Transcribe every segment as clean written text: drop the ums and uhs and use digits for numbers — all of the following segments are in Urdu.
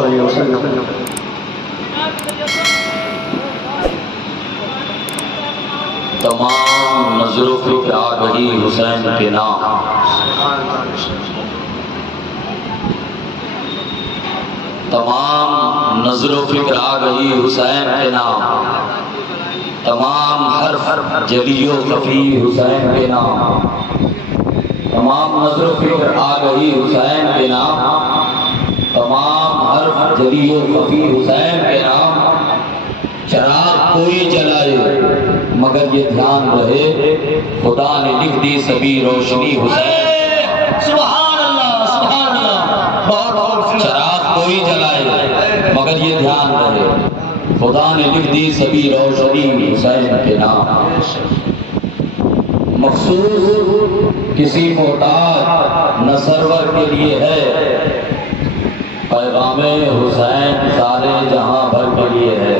علیہ وسلم۔ تمام نظر و فکر آ گئی حسین کے نام، تمام نظر و فکر آ گئی حسین کے نام، تمام حرف جلی و خفی حسین کے نام، تمام نظر و فکر آ گئی حسین کے نام، تمام حرف جلی و خفی حسین کے نام۔ چراغ کوئی جلائے مگر یہ دھیان رہے خدا نے لکھ دی سبھی روشنی حسین۔ سبحان اللہ سبحان اللہ، بہت بہت چراغ کوئی جلائے مگر یہ دھیان رہے خدا نے لکھ دی سبھی روشنی حسین کے نام۔ مخصوص کسی محتاج نہ سرور کے لیے ہے، پیغام حسین سارے جہاں بھر کے لیے ہے۔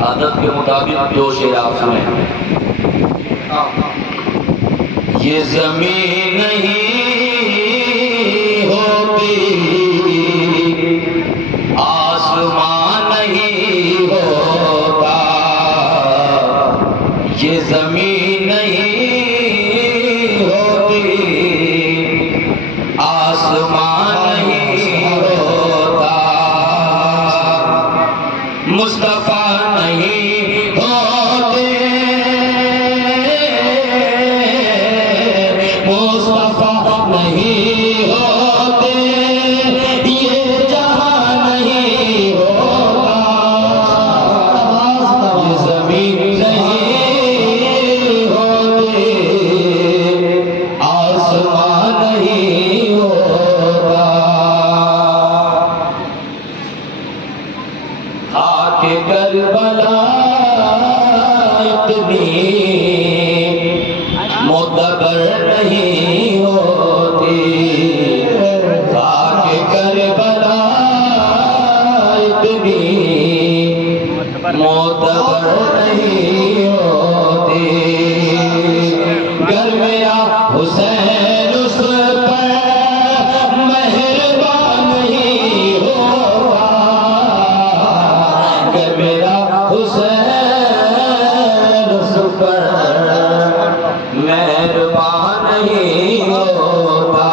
عادت کے مطابق دو شعر آپ سنیں۔ یہ زمین نہیں ہوتی، آسمان نہیں ہوتا، یہ زمین نہیں ہوتی، آسمان نہیں ہوتا، مصطفیٰ نہیں ہوتے، مصطفیٰ نہیں ہوتے، یہ جہاں نہیں ہوتا، یہ زمین نہیں ہوتی، آسمان نہیں ہوتا۔ خاک کربلا اتنی معتبر نہیں ہوتی، خاک کربلا اتنی معتبر نہیں ہوتی، گر میرا حسین اس پر مہربان نہیں ہوگا، گر میرا حسین اس پر مہربان نہیں ہوتا،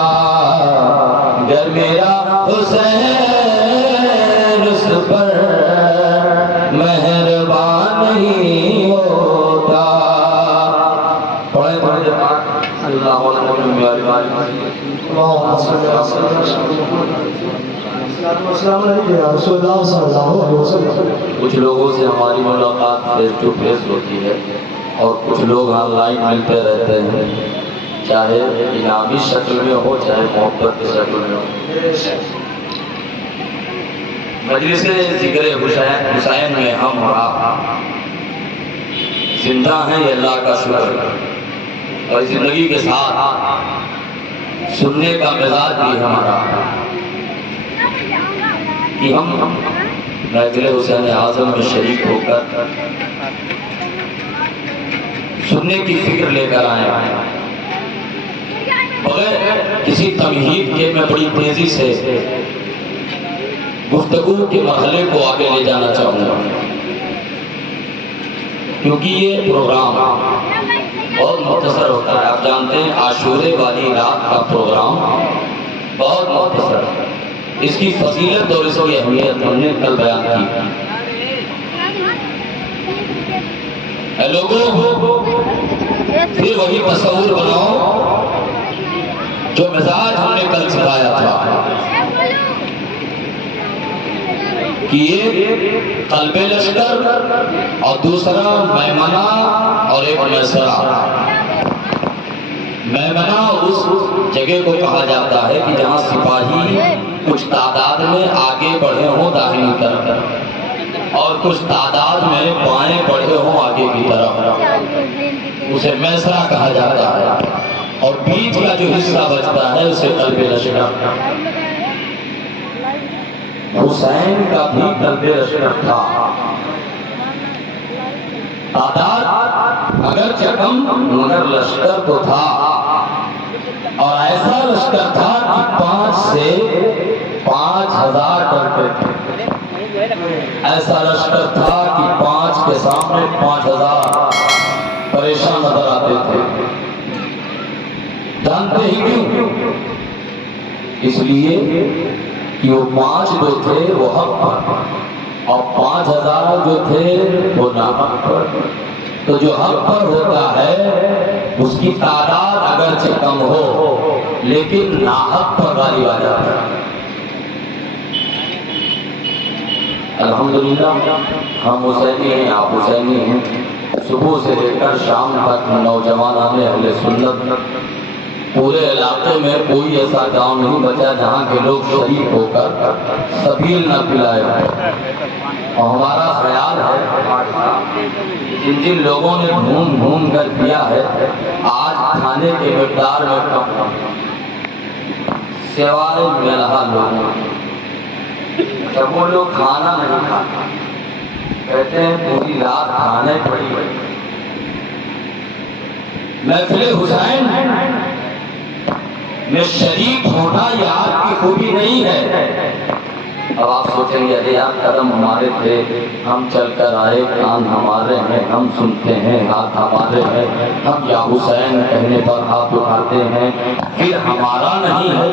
گر میرا حسین اس پر مہربان نہیں ہوتا۔ پڑھیں پڑھیں اللہ السلام علیکم یا رسول اللہ صلی اللہ علیہ وسلم۔ کچھ لوگوں سے ہماری ملاقات فیس ٹو فیس ہوتی ہے اور کچھ لوگ آن لائن ملتے رہتے ہیں، چاہے انعامی شکل میں ہو چاہے محبت کی شکل میں ہو۔ مجلس ذکر حسین میں ہم اور آپ زندہ ہیں، یہ اللہ کا شکر، اور زندگی کے ساتھ سننے کا مزاج بھی ہمارا کہ ہم محفل حسین اعظم میں شریک ہو کر سننے کی فکر لے کر آئے ہیں۔ بغیر کسی تمہید کے میں بڑی تیزی سے گفتگو کے مرحلے کو آگے لے جانا چاہوں گا، کیونکہ یہ پروگرام بہت مختصر ہوتا ہے۔ آپ جانتے ہیں عاشورے والی رات کا پروگرام بہت مختصر ہے، اس کی فضیلت اور اس کی اہمیت ہم نے کل بیان کی۔ اے لوگوں، پھر وہی تصور بناؤ جو مزاج ہم نے کل سکھایا تھا کہ ایک قلب لشکر اور دوسرا میمنہ اور ایک میسرہ۔ میمنہ اس جگہ کو کہا جاتا ہے کہ جہاں سپاہی کچھ تعداد میں آگے بڑھے ہوں داہنی طرف اور کچھ تعداد میں بائیں بڑھے ہوں آگے کی طرف، اسے میسرہ کہا جاتا ہے، اور بیچ کا جو حصہ بچتا ہے اسے قلب لشکر۔ حسین کا بھی قلب لشکر تھا، تعداد اگرچہ کم مگر لشکر تو تھا۔ اور ایسا لشکر تھا کہ 5 سے 5000 ڈرتے تھے، ایسا لشکر تھا کہ 5 کے سامنے 5000 پریشان نظر آتے تھے۔ جانتے ہی کیوں؟ اس لیے کہ وہ 5 جو تھے وہ حق پر اور 5000 جو تھے وہ ناحق پر۔ تو جو حق پر ہوتا ہے اس کی تعداد اگرچہ کم ہو لیکن ناحق پر غالب آ جاتا ہے۔ الحمدللہ ہم حسینی ہیں، آپ حسینی ہیں۔ صبح سے لے کر شام تک نوجوانان اہل سنت پورے علاقے میں کوئی ایسا گاؤں نہیں بچا جہاں کے لوگ شریک ہو کر سبیل نہ پلائے۔ اور ہمارا خیال ہے جن جن لوگوں نے گھوم گھوم کر کیا ہے آج کھانے کے مقدار میں کم سوائے ملہا لوگوں، جب وہ لوگ کھانا نہیں کھاتے کہتے ہیں پوری رات کھانے پڑی۔ محفل حسین میں شریک ہونا یہ آپ کی خوبی نہیں ہے۔ اب آپ سوچیں گے ارے یار قدم ہمارے تھے، ہم چل کر آئے، کان ہمارے ہیں، ہم سنتے ہیں، ہاتھ ہمارے ہیں، ہم یا حسین کہنے پر ہاتھ اٹھاتے ہیں، پھر ہمارا نہیں ہے۔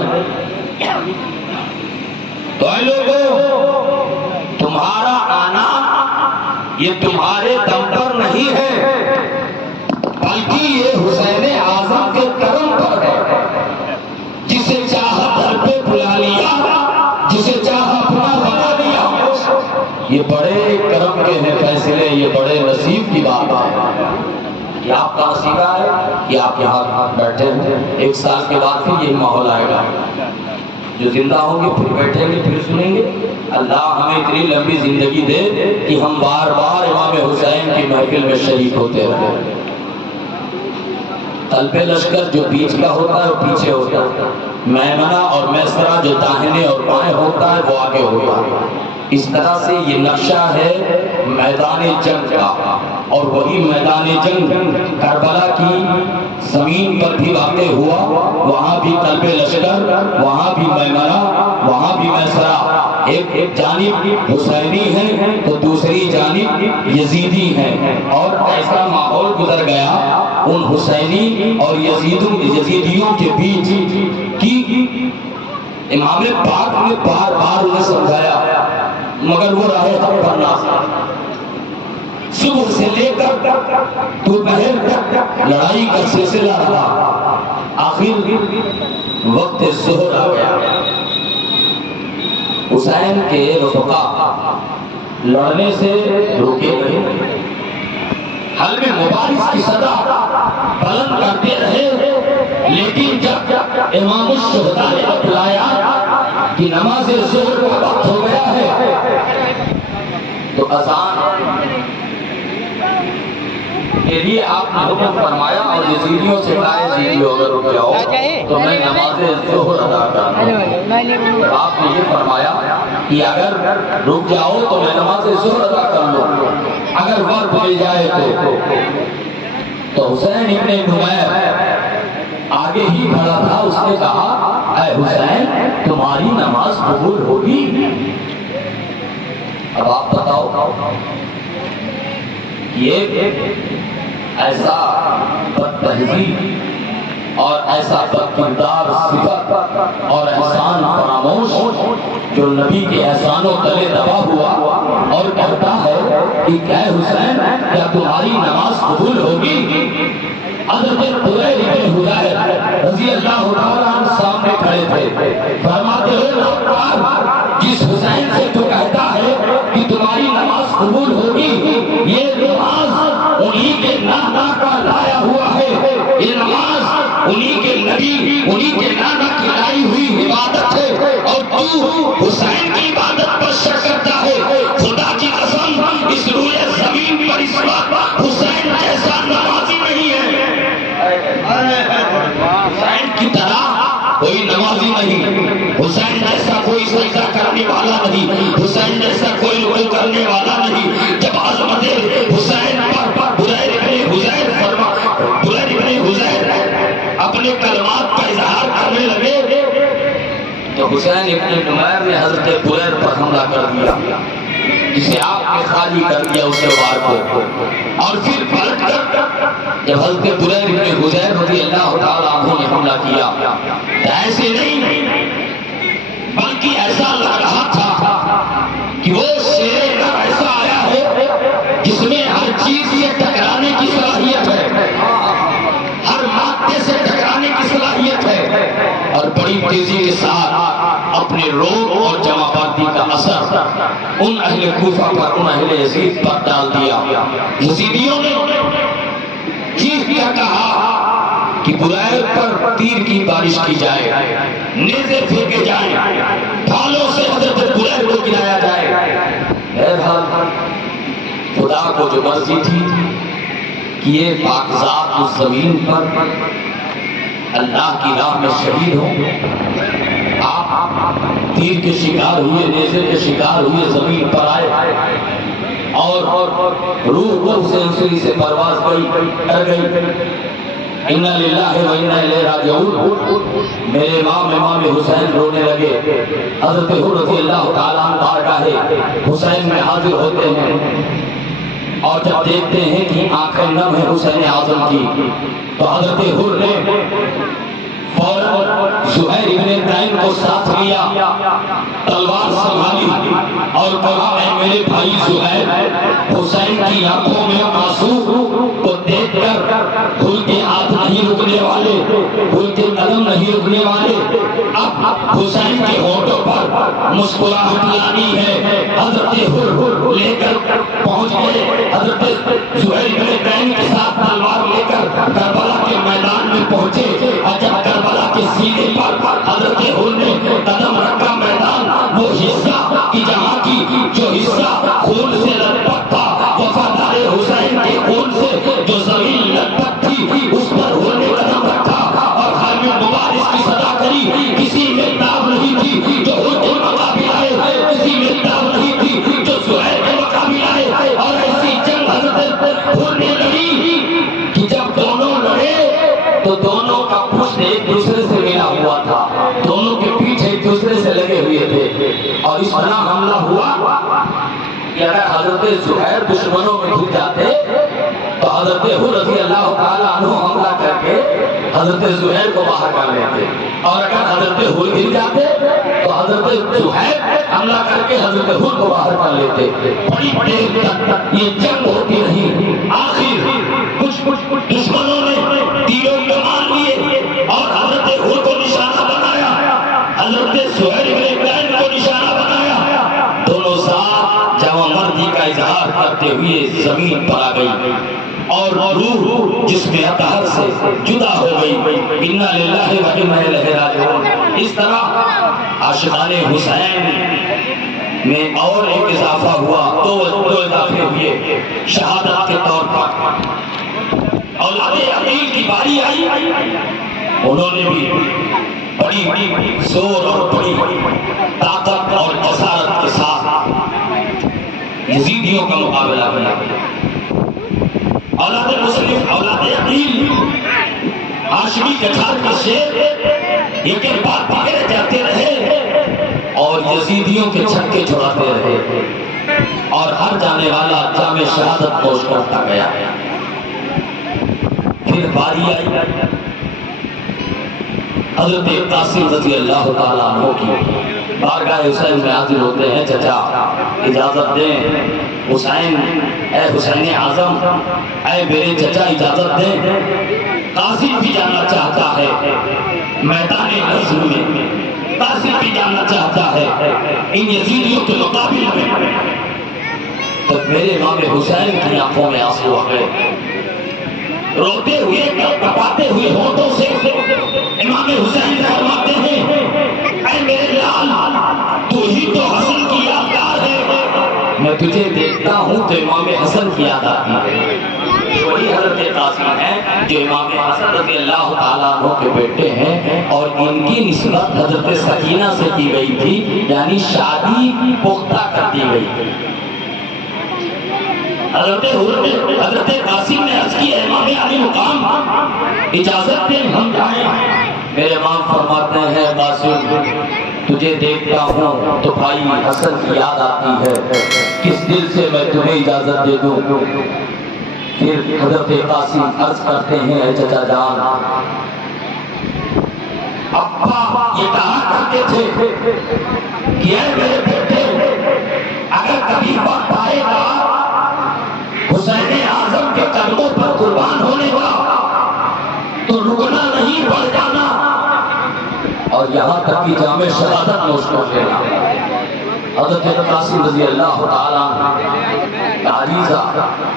تو اے لوگوں، تمہارا آنا یہ تمہارے دم پر نہیں ہے بلکہ یہ حسین اعظم کے کرم پر ہے۔ جسے چاہا گھر پہ بلا لیا، جسے چاہا اپنا بنا لیا۔ یہ بڑے کرم کے ہیں فیصلے، یہ بڑے نصیب کی بات ہے۔ یہ آپ کا نصیبہ ہے کہ آپ یہاں بیٹھے ہیں۔ 1 سال کے بعد پھر یہ ماحول آئے گا، جو زندہ ہوں گے پھر بیٹھیں گے، پھر سنیں گے۔ اللہ ہمیں اتنی لمبی زندگی دے کہ ہم بار بار امام حسین کی محفل میں شریک ہوتے رہیں۔ قلب لشکر جو بیچ کا ہوتا ہے وہ پیچھے ہوتا ہے، میمنہ اور میسرہ جو داہنے اور بائیں ہوتا ہے وہ آگے ہوتا ہے۔ اس طرح سے یہ نقشہ ہے میدان جنگ کا، اور وہی میدان جنگ کربلا کی زمین پر بھی واقع ہوا۔ وہاں بھی قلب لشکر، وہاں بھی میمنہ، وہاں بھی میسرہ۔ ایک جانب حسینی ہیں تو دوسری جانب یزیدی ہیں، اور ایسا ماحول گزر گیا ان حسینی اور یزیدیوں کے بیچ کی امام پاک نے بار بار انہیں سمجھایا مگر وہ راہ حق پر نہ۔ صبح سے لے کر دوپہر تک لڑائی کا سلسلہ رہا، آخر وقت ظہر آ گیا۔ حسین کے رفقا لڑنے سے رکے نہیں، حلب مبارز کی صدا بلند کرتے رہے، لیکن جب امام الشہداء نے بتلایا کہ نماز ظہر کا وقت ہو گیا ہے تو اذان کے لیے آپ نے حکم فرمایا اور یزیدیوں سے کہا یزیدیوں اگر رک جاؤ تو میں نماز ظہر ادا کروں۔ آپ نے یہ فرمایا کہ اگر رک جاؤ تو میں نماز ظہر ادا کر لوں، اگر وقت مل جائے تو حسین ابن نمیر آگے ہی کھڑا تھا، اس نے کہا اے حسین تمہاری نماز قبول ہوگی؟ اب آپ بتاؤ یہ ایسا بد تہذیب اور ایسا بد کردار صفت اور احسان فراموش جو نبی کے احسانوں تلے دبا ہوا اور کہتا ہے کہ اے حسین کیا تمہاری نماز قبول ہوگی؟ حضرت قریب بن حذیر رضی اللہ تعالیٰ عنہ سامنے کھڑے تھے، فرماتے ہیں جس حسین سے تو کہتا ہے کہ تمہاری نماز قبول ہوگی، یہ نماز انہی کے نانا کا لایا ہوا ہے، یہ نماز انہی کے نبی انہی کے نانا کی لائی ہوئی عبادت ہے، اور تو حسین کی عبادت پر شک کرتا ہے۔ خدا کی قسم اس روئے زمین پر اس وقت حسین جیسا نمازی نہیں ہے، حسین کی طرح کوئی نمازی نہیں، حسین جیسا کوئی سجدہ کرنے والا نہیں، حسین جیسا کوئی رکوع کرنے والا نہیں۔ جب عظمت حسین پر حذیر بن حذیر اپنے کلمات کا اظہار تو حسین ابن نمیر نے حضرت بریر پر حملہ کر دیا، جسے آپ نے خالی کر دیا اس وار کو، اور پھر پلٹ کر جب حضرت بریر ابن حذیر رضی اللہ تعالیٰ عنہ نے حملہ کیا تو ایسے نہیں بلکہ ایسا لگ رہا تھا کہ وہ شیر نر ایسا آیا ہے جس میں ہر چیز سے ٹکرانے کی صلاحیت ہے، ہر مادے سے ٹکرانے کی صلاحیت ہے، اور بڑی تیزی کے ساتھ اپنے روب اور جمع بندی کا اثر ان اہل کوفہ پر، ان اہل یزید پر ڈال دیا۔ یزیدیوں نے چیخ کر کہا کہ بریر پر تیر کی بارش کی جائے، نیزے پھینکے جائیں، ڈھالوں سے حضرت بریر کو گرایا جائے۔ بہرحال خدا کو جو مرضی تھی کہ یہ پاکزاد اس زمین پر اللہ کی راہ میں شہید ہوں، آپ تیر کے شکار ہوئے، نیزے کے شکار ہوئے، زمین پر آئے اور روح سے انسری سے پرواز کر گئی۔ اِنَّا لِلَّهِ وَإِنَّا إِلَيْهِ رَاجِعُونَ۔ میرے امام حسین رونے لگے۔ حضرت حر رضی اللہ تعالیٰ عنہ بارگاہ حسین میں حاضر ہوتے ہیں اور جب دیکھتے ہیں کہ آنکھیں نم ہے حسین اعظم کی، تو حضرت حر نے فوراً زہیر ابن ابراہیم کو ساتھ لیا، تلوار سنبھالی اور کہا اے میرے بھائی زہیر، حسین کی آنکھوں میں آنسو کو دیکھ کر حر کے ہاتھ نہیں رکنے والے، حر کے قدم نہیں رکنے والے، اب حسین کے ہونٹوں پر مسکراہٹ لانی ہے۔ حضرت حر لے کر پہنچ گئے، حضرت زہیر ابن ابراہیم کے ساتھ تلوار لے کر کربلا کے میدان میں پہنچے، اور جب کربلا کے سینے پر حضرت حر نے قدم رکھا، میدان وہ حصہ کی جہاں کی جو حصہ خون سے لطپت تھا، وفادار حسین کے خون سے جو زمین لطپت تھی، اس پر حر نے قدم رکھا اور حامی مبارز کی صدا کری۔ کسی میں تاب نہیں تھی جو حر کے مقابل آئے، کسی میں تاب نہیں تھی جو زہیر کے مقابل آئے، اور ایسی جنگ حضرت حر نے لڑی کہ جب دونوں لڑے تو دونوں کا پشت ایک دوسرے سے ملا ہوا تھا، دونوں کے پیچھے ایک دوسرے سے لگے ہوئے تھے، اور اس طرح حملہ ہوا کہ اگر حضرت زہیر دشمنوں میں گھس جاتے تو حضرت حر رضی اللہ تعالیٰ عنہ حملہ کر کے حضرت زہیر کو باہر کر لیتے، اور اگر حضرت حر گر جاتے تو حضرت زہیر حملہ کر کے حضرت حر کو باہر کر لیتے۔ بڑی دیر تک یہ جنگ ہوتی رہی، آخر کچھ دشمنوں نے تیروں کمان لیے اور حضرت حر کو نشانہ بنایا، حضرت زہیر ابن ابراہیم کو نشانہ بنایا، دونوں ساتھ جوان مردی کا اظہار کرتے ہوئے زمین پر آ گئی اور روح جس میں اطہر سے جدا ہو گئی۔ اِنَّا لِلَّهِ وَإِنَّا إِلَيْهِ رَاجِعُونَ۔ اس طرح عاشقان حسین میں اور ایک اضافہ ہوا، دو اضافے ہوئے شہادت کے طور پر۔ اولاد عقیل کی باری آئی، انہوں نے بھی بڑی زور اور بڑی طاقت اور جسارت کے ساتھ یزیدیوں کا مقابلہ کیا۔ اولاد مسلم، اولاد عقیل، ہاشمی کے گھر کے شیر ایک ایک بات پکڑے جاتے رہے اور یزیدیوں کے چھکے چھڑاتے رہے، اور ہر جانے والا جام شہادت نوش کرتا گیا۔ پھر باری آئی حضرت قاسم رضی اللہ تعالیٰ عنہ کی، بارگاہ حسین میں حاضر ہوتے ہیں، چچا اجازت دیں، حسین اے حسین اعظم، اے میرے چچا اجازت دیں، قاسم بھی جانا چاہتا ہے میدان نصر میں، قاسم بھی جانا چاہتا ہے ان یزیدیوں کے مقابل میں۔ تب میرے امام حسین کی آنکھوں میں آنسو آ گئے، روتے ہوئے کپاتے ہوئے ہونٹوں سے امام حسین فرماتے ہیں اے میرے لال، تو ہی تو حسن کی یادگار ہے، میں تجھے دیکھتا ہوں تو امام حسن کی یاد آتی ہے۔ وہی حضرت قاسم ہے جو امام حسن رضی اللہ تعالیٰ عنہ کے بیٹے ہیں، اور ان کی نسبت حضرت سکینہ سے کی گئی تھی، یعنی شادی پختہ کر دی گئی تھی۔ حضرت قاسم نے عرض کی امام علی مقام اجازت دیں ہم جائیں۔ میرے امام فرماتے ہیں قاسم تجھے دیکھتا ہوں تو بھائی حسن کی یاد آتی ہے، کس دل سے میں تمہیں اجازت دے دوں؟ پھر حضرت قاسم عرض کرتے ہیں اے چچا جان، ابا یہ کہا کرتے تھے کہ اے میرے بیٹے، اگر کبھی وقت آئے گا حسین اعظم کے قدموں پر قربان ہونے کا تو رکنا نہیں، پڑ جانا اور یہاں تک کہ جامع شہادت نوش کر لینا۔ حضرت قاسم رضی اللہ تعالیٰ عنہ عریضہ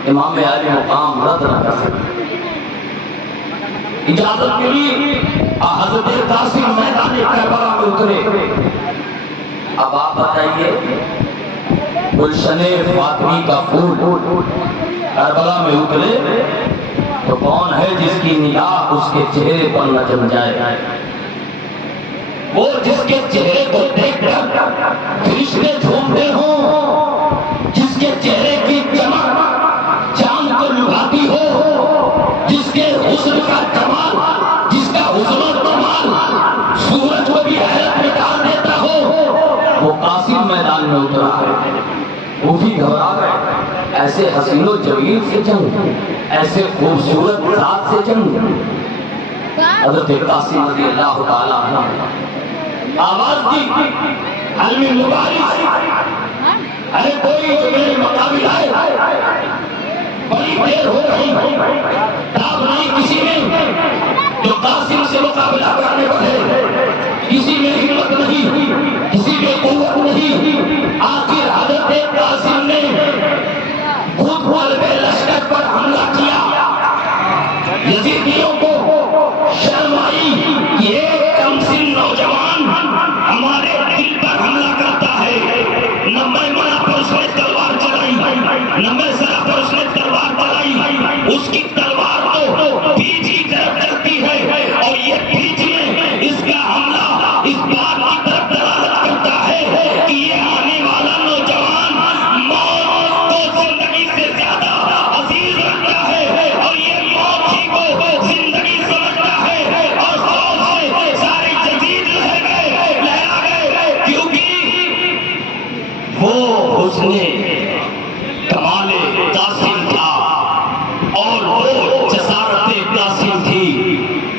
امام عالی مقام رد نہ کر سکتے، اجازت ملی، حضرت قاسم میدان کربلا میں اترے۔ اب آپ بتائیے، گلشن فاطمی کا پھول کربلا میں اترے تو کون ہے جس کی نگاہ اس کے چہرے پر نہ جم جائے؟ وہ جس کے چہرے کو دیکھ کر فرشتے جھومتے ہوں، جس کے چہرے کی چمک چاند کو لبھاتی ہو، جس کے حسن کا کمال، جس کا حسن و کمال سورج کو بھی حیرت میں ڈال دیتا ہو، وہ قاسم میدان میں اترا ہے۔ وہ بھی گھبرا گئے، ایسے حسین و جمیل سے جنگ، ایسے خوبصورت ذات سے جنگ۔ حضرت قاسم رضی اللہ تعالیٰ عنہ آواز دی، علمی مبارک، ارے کوئی جو میرے مقابل آئے، بڑی دیر ہو رہی، تاب نہیں کسی میں جو قاسم سے مقابلہ کرنے بڑھے، کسی میں ہمت نہیں، کسی میں قوت نہیں۔ آخر حضرت قاسم نے خود قلب لشکر پر حملہ کیا۔ یزیدیوں کو شرم آئی کہ ایک کم سن نوجوان ہمارے دل پر حملہ کرتا ہے، نہ میمنہ پر اس نے تلوار چلائی، نہ میسرہ پر اس نے تلوار چلائی، اس کی تلوار تو بیچ کی طرف چلتی ہے، اور یہ بیچ میں اس کا حملہ اس بات کی طرف دلالت کرتا ہے کہ یہ آنے والا نوجوان موت کو زندگی سے زیادہ عزیز رکھتا ہے، اور یہ موت ہی کو زندگی سمجھتا ہے، اور خوف سے سارے جدید لہرا گئے، کیونکہ وہ حسن کمال قاسم تھا اور وہ جسارت قاسم تھی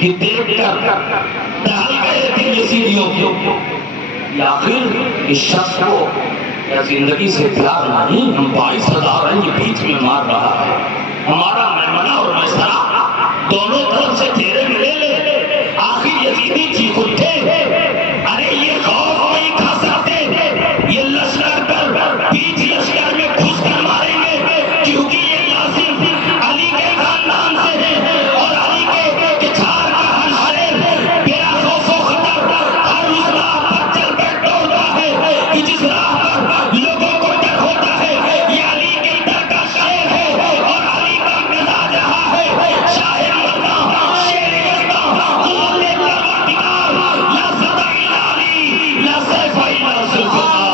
کہ دیکھ کر دہل گئے دل یزیدیوں کو۔ آخر اس شخص کو یا زندگی سے پیار نہیں، ہم 22,000 ہیں، یہ بیچ میں مار رہا ہے، ہمارا میمنہ اور میسرہ دونوں طرف سے گھیرے میں لے لے۔ آخر یزیدی چیخ اٹھے، ارے یہ خوف نہیں کھا سکتے، یہ لشکر پر بیچ لشکر میں گھس کر ماریں گے، کیونکہ یہ قاسم علی کے خاندان سے ہے، اور علی کے چھار کا ہر شہر بلا خوف و خطر ہر اس راہ پر چل کر دوڑتا ہے کہ جس راہ پر لوگوں کو ڈر ہوتا ہے۔ یہ علی کے در کا شہر ہے، اور علی کا مزاج رہا ہے شاہ مردہ، شیر یزدہ، قوت پروردگار، لا صدع الا علی، لا سیف الا ذوالفقار۔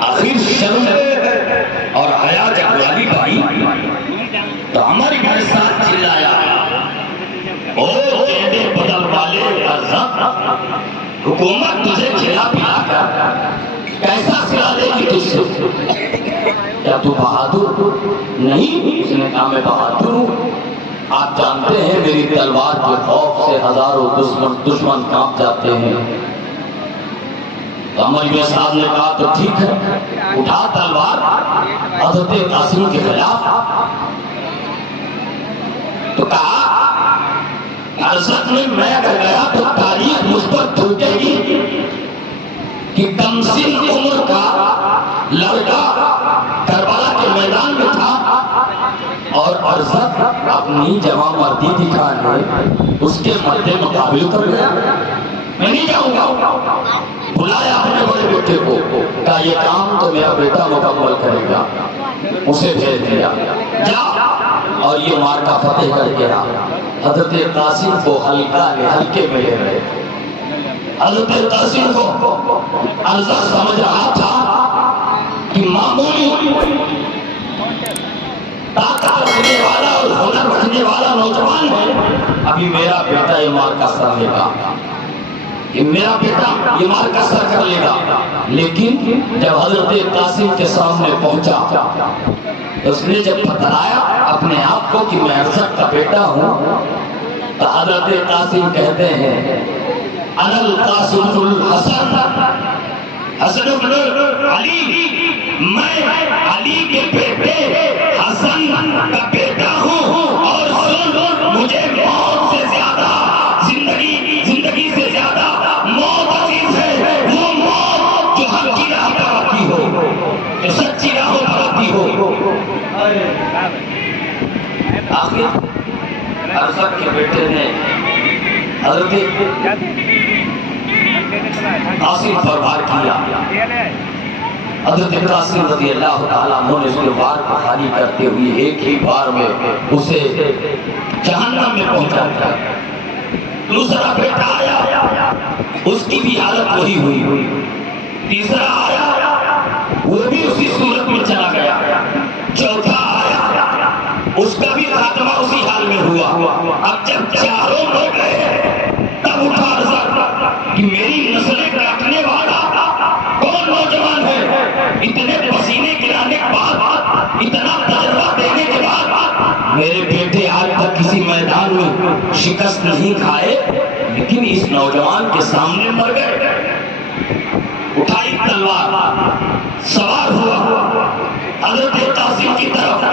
آخر شرم اور حیا جب والی بھائی تو ہماری بھائی ساتھ چلایا، او تیرے بدل والے عزت، حکومت تجھے کھلا پلا کر کیسا سلا دے گی تجھ سے؟ کیا تو بہادر نہیں؟ اس نے کہا میں بہادر ہوں، آپ جانتے ہیں میری تلوار کے خوف سے ہزاروں دشمن کانپ جاتے ہیں۔ ہمارے صاحب نے کہا تو ٹھیک ہے، اٹھا تلوار حضرت قاسم کے خلاف۔ تو کہا عرصت میں اگر گیا تو تاریخ مجھ پر تھوکے گی کہ کم سن عمر کا لڑکا کربلا کے میدان میں تھا اور عرصت اپنی جوان مردی دکھانے اس کے مد مقابل کر گیا۔ میں نہیں جاؤں گا، بلایا اپنے بڑے بیٹے کو، کہا یہ کام تو میرا بیٹا مکمل کرے گا، اسے بھیج دیا، جا اور یہ مارکا فتح کر کے آ۔ حضرت قاسم کو ہلکے میں لے گئے، حضرت قاسم کو عرضہ سمجھ رہا تھا کہ معمولی طاقت رکھنے والا اور ہنر رکھنے والا نوجوان ہے، ابھی میرا بیٹا یہ مار کا سر لے گا، یہ میرا بیٹا یہ مار کا سر کر لے گا۔ لیکن جب حضرت قاسم کے سامنے پہنچا، اس نے جب بتلایا اپنے آپ کو کہ میں ارشد کا بیٹا ہوں، تو حضرت قاسم کہتے ہیں انا القاسم الحسن، حسن بن علی، میں علی کے بیٹے حسن کا بیٹا ہوں، اور مجھے موت سے زیادہ زندگی سے زیادہ موت عزیز ہے، وہ موت جو حق کی راہ پر آتی ہو، جو سچی راہ پر آتی ہو۔ آخر ارشد کے بیٹے نے حضرت قاسم پر وار کیا۔ حضرت قاسم رضی اللہ تعالیٰ عنہ نے اس کے وار کو خالی کرتے ہوئے ایک ہی بار میں اسے جہنم میں پہنچا دیا۔ دوسرا بیٹا آیا، اس کی بھی حالت وہی ہوئی۔ تیسرا آیا، وہ بھی اسی صورت میں چلا گیا۔ چوتھا آیا، اس کا بھی خاتمہ اسی حال میں ہوا۔ اب جب چاروں ہو گئے تب اٹھا عرض کہ میری نسلیں کاٹنے والا کون نوجوان ہے؟ اتنے پسینے گرانے کے بعد، اتنا تجربہ دینے کے بعد میرے بیٹے آج تک کسی میدان میں شکست نہیں کھائے، لیکن اس نوجوان کے سامنے مر گئے۔ اٹھائی تلوار، سوار ہوا حضرت قاسم کی طرف۔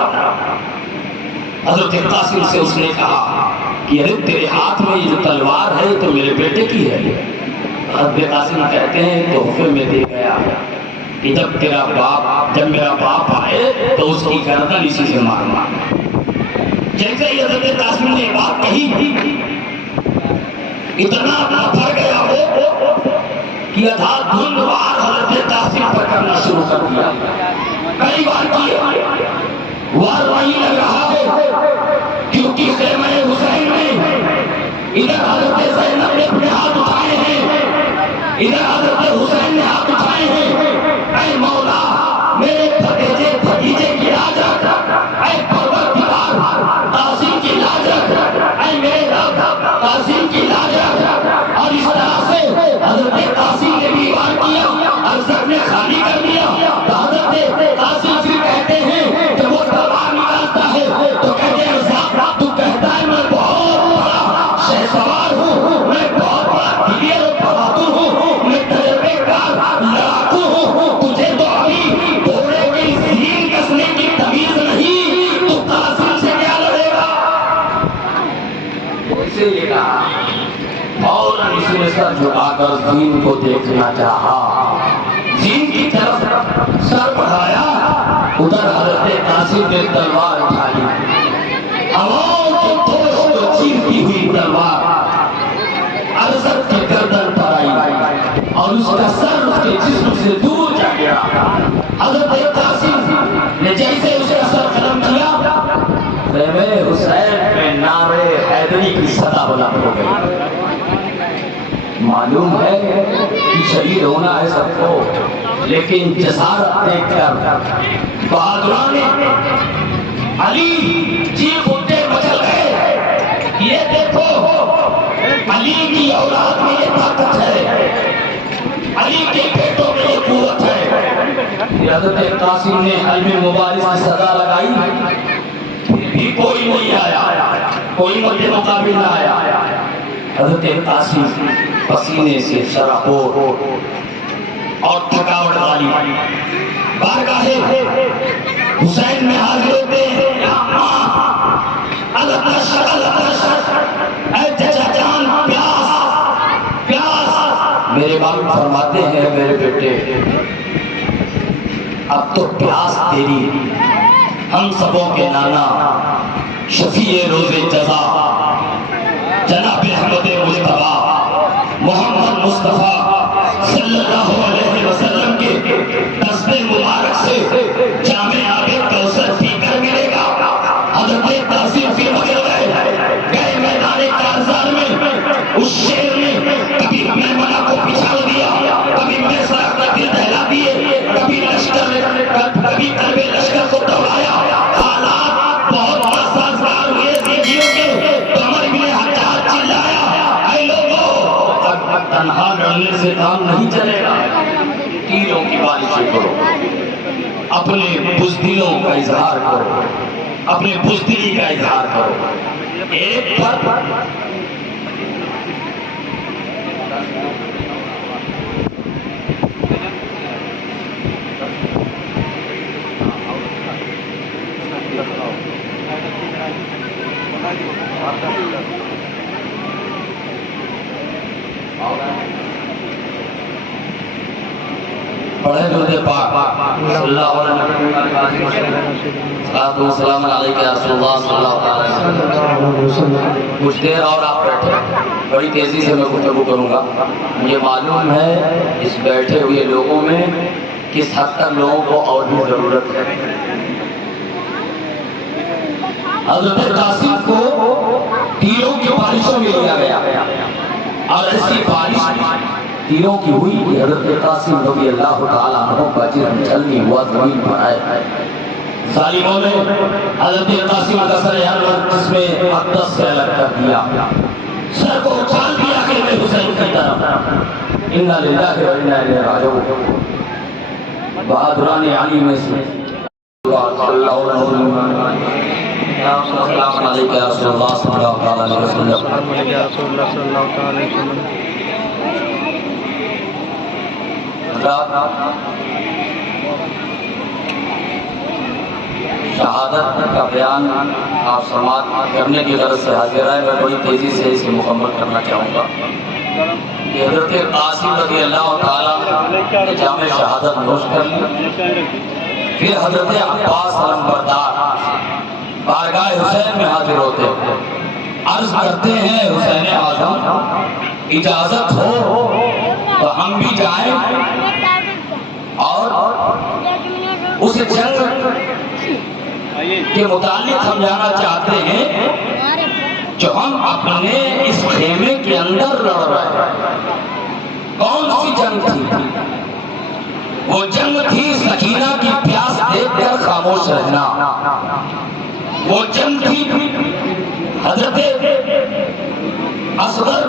حضرت قاسم سے اس نے کہا کہ ارے تیرے ہاتھ میں یہ جو تلوار ہے تو میرے بیٹے کی ہے۔ حضرت قاسم کہتے ہیں تحفے میں دے گیا کہ جب میرا باپ آئے تو اس کی گردن اسی سے مارنا۔ جیسے ہی حضرت قاسم نے بات کہی، اتنا بھر گیا وہ کہ ادھا دھندوار حضرت قاسم پر کرنا شروع کر دیا۔ کئی بار کیے، وار وہیں لگ رہا ہے، کیونکہ خیمہ حسین میں ادھر حضرت زینب نے اپنے ہاتھ اٹھائے ہیں، ادھر حضرت حسین نے ہاتھ اٹھائے ہیں۔ اے مولا میرے بھتیجے کی لاج رکھ، اے پروردگار قاسم کی لاج رکھ، اے میرے رب قاسم کی لاج رکھ۔ اور اس طرح سے حضرت قاسم نے بھی وار کیا، ارشد نے خالی کر دیا۔ تو حضرت قاسم پھر کہتے ہیں کہ وہ تلوار نکالتا ہے تو کہتے ہیں ارشد تو کہتا ہے میں بہت بڑا شہسوار ہوں، میں بہت بڑا دلیر و بہادر ہوں، میں تجربے کار لڑاکو ہوں، تجھے تو ابھی گھوڑے کی سین کسنے کی تمیز نہیں، تو قاسم سے کیا لڑے گا؟ اسے یہ کہا، اور اس نے سر جھکا کر زمین کو دیکھنا چاہا، زمین کی طرف سر بڑھایا، ادھر حضرت قاسم نے تلوار اٹھائی، ہواؤں کے تھوڑے کو چیرتی ہوئی تلوار ارشد کی گردن پر آئی اور اس کا سر اس کے جسم سے دور جا گیا۔ حضرت قاسم نے جیسے اس کا سر قلم کیا، خیمہ حسین میں نعرے حیدری کی صدا بلند ہو گئی۔ معلوم ہے کہ شہید ہونا ہے سب کو، لیکن جسارت دیکھ کر بہادران علی جی خودے مچل گئے۔ یہ دیکھو علی کی اولاد میں یہ طاقت ہے، علی کے بیٹوں میں یہ قوت ہے۔ حضرت قاسم نے علم مبارز کی صدا لگائی، پھر بھی کوئی نہیں آیا، کوئی مد مقابل نہ آیا۔ حضرت قاسم پسینے سے سرابور اور تھکاوٹ والی بارگاہ حسین میں حاضر ہوتے ہیں۔ یا ماں التش التش، اے چچا جان پیاس پیاس۔ میرے باپ فرماتے ہیں میرے بیٹے اب تو پیاس تیری، ہم سبوں کے نانا شفیع روز جزا جناب احمد مصطفیٰ محمد مصطفیٰ صلی اللہ علیہ وسلم کے دست مبارک سے جامع آب کوثر پی کر ملے گا۔ حضرت قاسم پھر بدل گئے میدان کارزار میں۔ اس شیر نے کبھی میمنہ کو تنہا لڑنے سے کام نہیں چلے گا، تیروں کی بارشیں کرو، اپنے بزدلوں کا اظہار کرو، اپنے بزدلی کا اظہار کرو، ایک پر پڑھے درود پاک صلی اللہ علیہ وسلم، سلام علیکہ یا رسول اللہ صلی اللہ علیہ وسلم۔ کچھ دیر اور آپ بیٹھے، بڑی تیزی سے میں گفتگو کروں گا۔ مجھے معلوم ہے اس بیٹھے ہوئے لوگوں میں کس حد تک لوگوں کو اور بھی ضرورت ہے۔ حضرت قاسم کو تیروں کی بارشوں میں لیا گیا اور ایسی بارش تیروں کی ہوئی کہ حضرت قاسم رضی اللہ تعالیٰ عنہ کا جسم چھلنی ہوا زمین پر آئے۔ ظالموں نے حضرت قاسم کا سر ہر وقت جس میں اقدس سے الگ کر دیا، سر کو اچھال دیا کہ میں حسین کی طرف، انا للہ و انا الیہ راجعون۔ بہادران علی میں سے صلی اللہ علیہ وسلم، السلام علیکم یا رسول اللہ صلی اللہ علیہ وسلم۔ شہادت کا بیان آپ سماعت کرنے کی غرض سے حاضر ہے۔ میں بڑی تیزی سے اسے مکمل کرنا چاہوں گا کہ حضرت قاسم رضی اللہ تعالیٰ نے جام شہادت نوش کر لی، پھر حضرت عباس علمبردار بارگاہ حسین میں حاضر ہوتے، عرض کرتے ہیں حسین اعظم اجازت ہو تو ہم بھی جائیں اور اس جنگ کے متعلق سمجھانا چاہتے ہیں جو ہم اپنے اس خیمے کے اندر لڑ رہے ہیں۔ کون سی جنگ تھی؟ وہ جنگ تھی سکینہ کی پیاس دیکھ کر خاموش رہنا، وہ جنگ تھی حضرت اصغر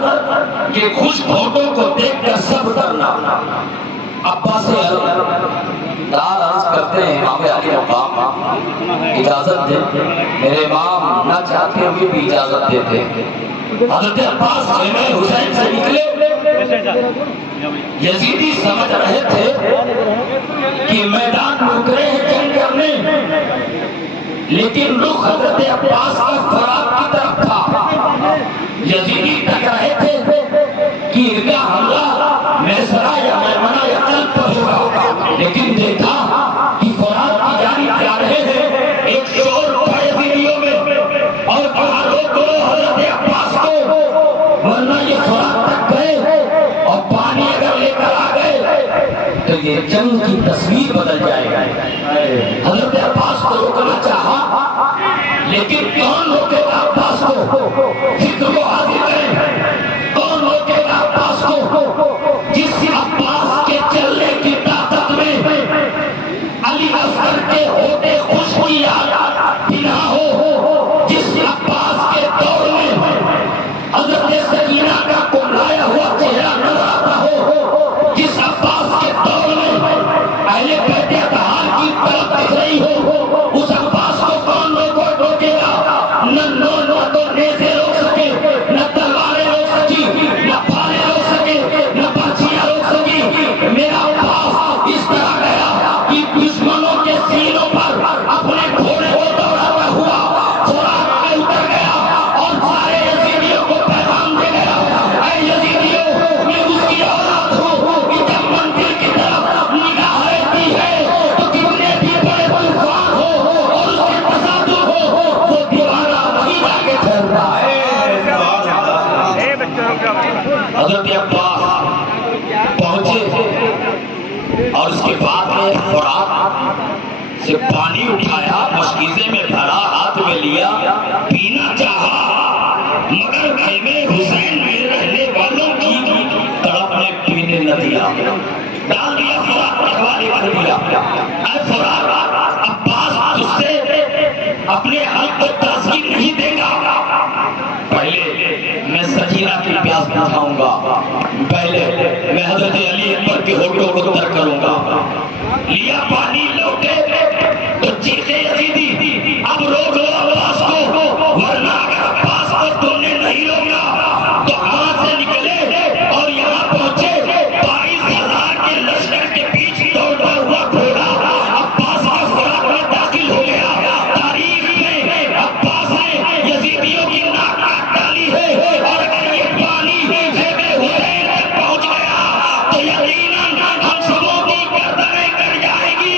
کے خوش ہوٹوں کو دیکھ کر سب کرنا۔ عباس دار عرض کرتے ہیں امام علی مقام اجازت دے، میرے امام نہ چاہتے ہوئے بھی اجازت دیتے۔ حضرت عباس خیمہ حسین سے نکلے، یزیدی سمجھ رہے تھے کہ میدان رک رہے ہیں جنگ کرنے، لیکن رخ حضرت عباس کا فرات کی طرف تھا۔ یزیدی تک رہے تھے کہ عرگاہ حملہ میسرہ یا میمنہ یا قلب پر ہوگا، لیکن دیکھا کہ فرات کی جانب جا رہے ہیں، ایک شور اٹھا یزیدیوں میں اور کہا روکو حضرت عباس کو، ورنہ یہ فرات تک گئے اور پانی اگر لے کر آ گئے تو یہ جنگ کی تصویر بدل جائے گا۔ حضرت عباس کو روکنا چاہا، لیکن کون روکے گا عباس کو؟ ذکر کو حاضر کریں، کون روکے گا عباس کو؟ جس عباس کے چلنے کی طاقت میں علی اصغر کے ہوتے خوش ہوئی بنا ہو، جس عباس کے دور میں حضرت سکینہ کا کملایا ہوا چہرہ نظر آتا ہو، جس عباس کے دور میں اہل بیت اطہار کی طرف دکھ رہی ہو، اس عباس کو کون روکے گا؟ نہ تو نیزے روک سکے، نہ تلواریں روک سکی، نہ پھالے روک سکے، نہ برچیاں روک سکی۔ میرا عباس اس طرح گیا کہ دشمنوں کے سینوں پر اپنے گھوڑے کو دوڑاتا ہوا فرات میں اتر گیا اور سارے یزیدیوں کو پیغام دے گیا، اے یزیدیوں میں اس کی اولاد ہوں کہ جب منزل کی طرف نگاہ رہتی ہے تو کتنے بھی بڑے طوفان ہو اور اس کے تصادم ہو، وہ دیوانہ وہی جا کے ٹھہرتا ہے۔ حضرت عباس پہنچے اور اس کے بعد میں فرات سے پانی اٹھایا، مشکیزے میں بھرا، ہاتھ میں لیا، پینا چاہا، مگر خیمے حسین میں رہنے والوں کی تڑپ نے پینے نہ دیا، ڈال دیا فرات پر حوالے کر دیا۔ اے فرات، عباس تجھ سے اپنے حق کو تسلیم نہیں دے گا، پہلے میں سکینہ کی پیاس بجھاؤں گا، پہلے میں حضرت علی اکبر کے ہونٹوں کو تر کروں گا۔ لیا پانی لوٹے تو چیخے یزیدی اب روک لو عباس کو، ورنہ اگر عباس کو تم نے نہیں روکا تو ہاتھ سے نکلے اور یہاں پہنچے 22,000 کے لشکر کے بیچ دوڑتا ہوا گھوڑا عباس کا خوراک میں داخل ہو گیا۔ تاریخ میں عباس نے یزیدیوں کی ناک کاٹ ڈالی ہے، اور اگر یہ پانی خیمے حسین تک پہنچ گیا تو یقیناً ہم سبوں کی گردنیں کٹ جائیں گی۔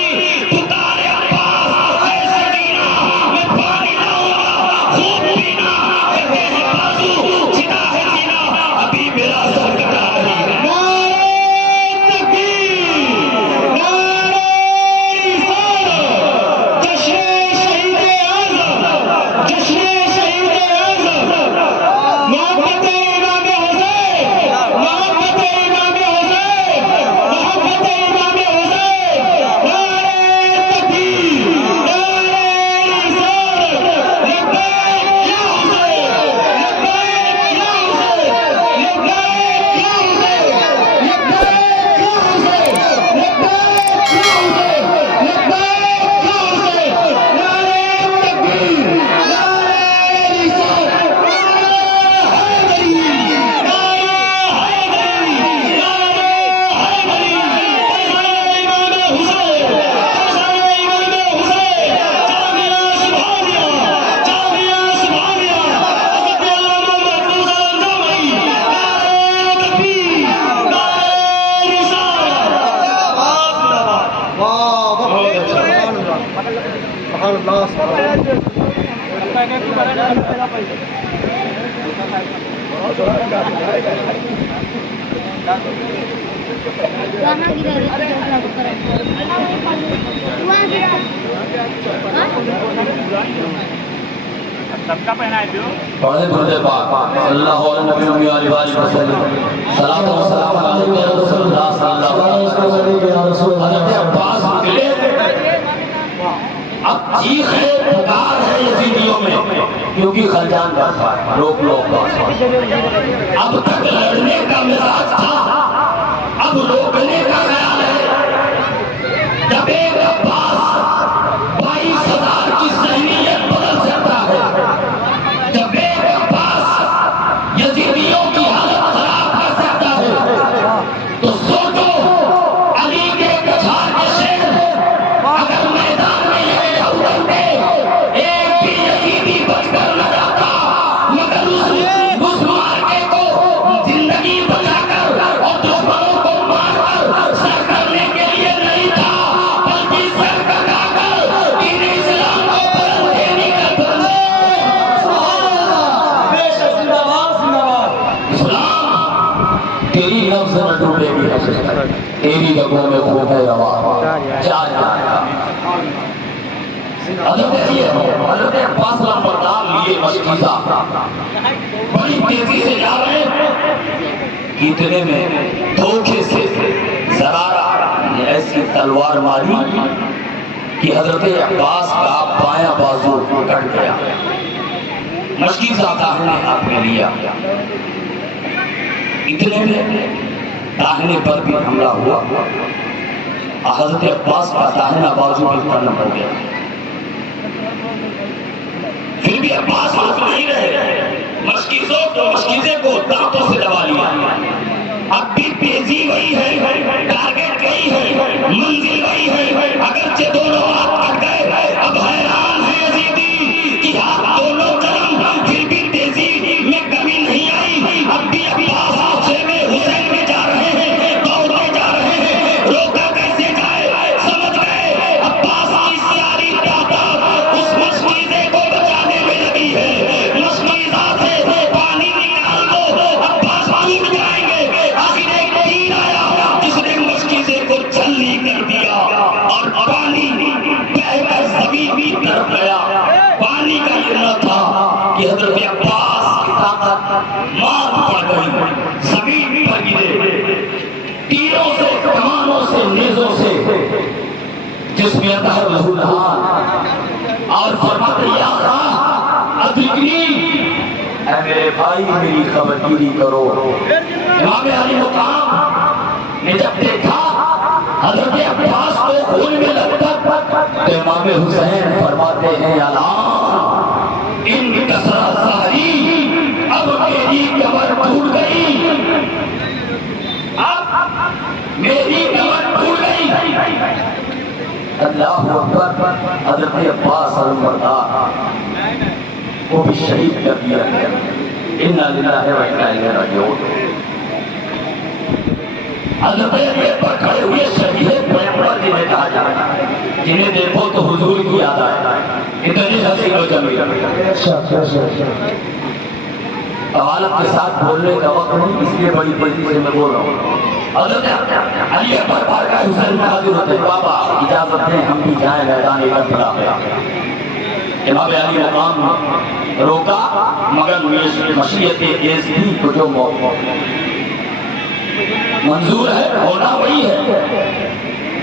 پکارے عباس اے سکینہ، میں پانی لاؤں گا، خوب پینا، اے میرے بازو جدا ہے سینہ، ابھی میرا سر کٹا رہی ہے۔ پڑھے درود پاک اللہ علیہ نبی علیہ وآلہ وسلم، صلاۃ و سلام علیہ رسول اللہ صلی اللہ علیہ وسلم۔ حضرت عباس نکلے، اب چیخ ہے، پکار ہے یزیدیوں میں، کیونکہ خلجان بیٹھا ہے، روک لو عباس۔ اب تک لڑنے کا مزاج تھا، اب روکنے کا خیال ہے۔ جب ایک عباس 22,000 کی ذہنیت بدل سکتا ہے، جب ایک عباس یزیدیوں کی حالت خراب کر سکتا ہے، تو سوچو علی کے کچھار کے شیر اگر میدان میں یہ اترتے، ایک بھی یزیدی بچ کر نہ جاتا، مگر اس مارکے کو زندگی بچا کر اور دشمنوں کو مار کر سر کرنے کے لیے نہیں تھا، بلکہ سر کٹا کر دین اسلام کو بلند دینے کا تیری نفس نہ ٹوٹے گی، تیری رگوں میں خون ہے روا، حضرت عباس لمبردار لیے مشکیزہ بڑی تیزی سے جا رہے ہیں، اتنے میں دھوکے سے زرارہ نے ایسی تلوار ماری کہ حضرت عباس کا بایاں بازو کٹ گیا، مشکیزہ داہنے ہاتھ میں لیا، اتنے میں داہنے پر بھی حملہ ہوا، حضرت عباس کا داہنا بازو بھی ختم ہو گیا۔ پھر بھی عباس ہاتھ نہیں رہے، مشکیزے کو دانتوں سے دبا لیا۔ اب بھی تیزی وہی ہے، ٹارگٹ وہی ہے، منزل وہی ہے، اگرچہ دونوں ہاتھ کٹ گئے، اب حیران ہے یزیدی کہ ہاتھ دونوں قلم، پھر بھی تیزی میں کمی نہیں آئی۔ اب بھی عباس خیمے حسین میں جا رہے ہیں، دوڑتے جا رہے ہیں، روکا کیسے جائے، سمجھ گئے عباس کی ساری طاقت اس مشکیزے کو بچانے میں لگی ہے، مشکیزہ سے پانی نکال دو، عباس ڈوب جائیں گے۔ آخر ایک تیر آیا جس نے مشکیزے کو چھلنی کر دیا اور پانی بہہ کر زمین کی طرف گیا۔ پانی کا یہ نہ تھا کہ حضرت عباس کی طاقت مات پڑ گئی، زمین پر گرے، تیروں سے، کمانوں سے، نیزوں سے جس میں اطہر لہو نہان، اور فرماتے یا اللہ ادرکنی، اے میرے بھائی میری خبرداری کرو۔ امام علی مقام نے جب دیکھا حضرت عباس کو خون میں لپٹ، تو امام حسین فرماتے ہیں الان ان کسرا ظہری، اب میری کمر ٹوٹ گئی، اب میری کمر ٹوٹ گئی۔ اللہ اکبر، حضرت عباس علمبردار وہ بھی شہید کر دیا گیا۔ انا للہ و انا الیہ راجعون۔ حضرت علی پر کھڑے ہوئے شہید پیغمبر جنہیں کہا جاتا ہے، جنہیں دیکھو تو حضور کی یاد آئے، اتنی حسین و جمیل۔ طوالت کے ساتھ بولنے کا وقت نہیں، اس لیے بڑی تیزی سے میں بول رہا ہوں۔ حضرت علی اکبر بارگاہ حسین میں حاضر ہوتے ہیں، بابا اجازت دیں ہم بھی جائیں میدان کربلا میں۔ امام علی مقام روکا، مگر مشیت ایز تھی تو جو منظور ہے ہونا وہی ہے۔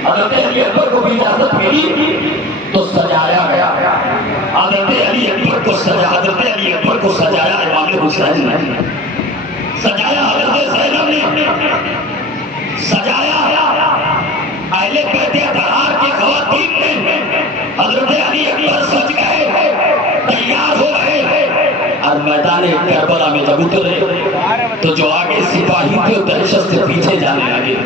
حضرت علی اکبر کو بھی اجازت ملی تو سجایا گیا۔ حضرت علی اکبر کو سجایا امام حسین نے، سجایا حضرت زینب نے، سجایا اہل بیت اطہار کی خواتین نے۔ حضرت علی اکبر سج گئے، تیار ہو گئے، اور میدان کربلا میں جب اترے تو جو آگے سپاہی تھے دہشت سے پیچھے جانے لگے۔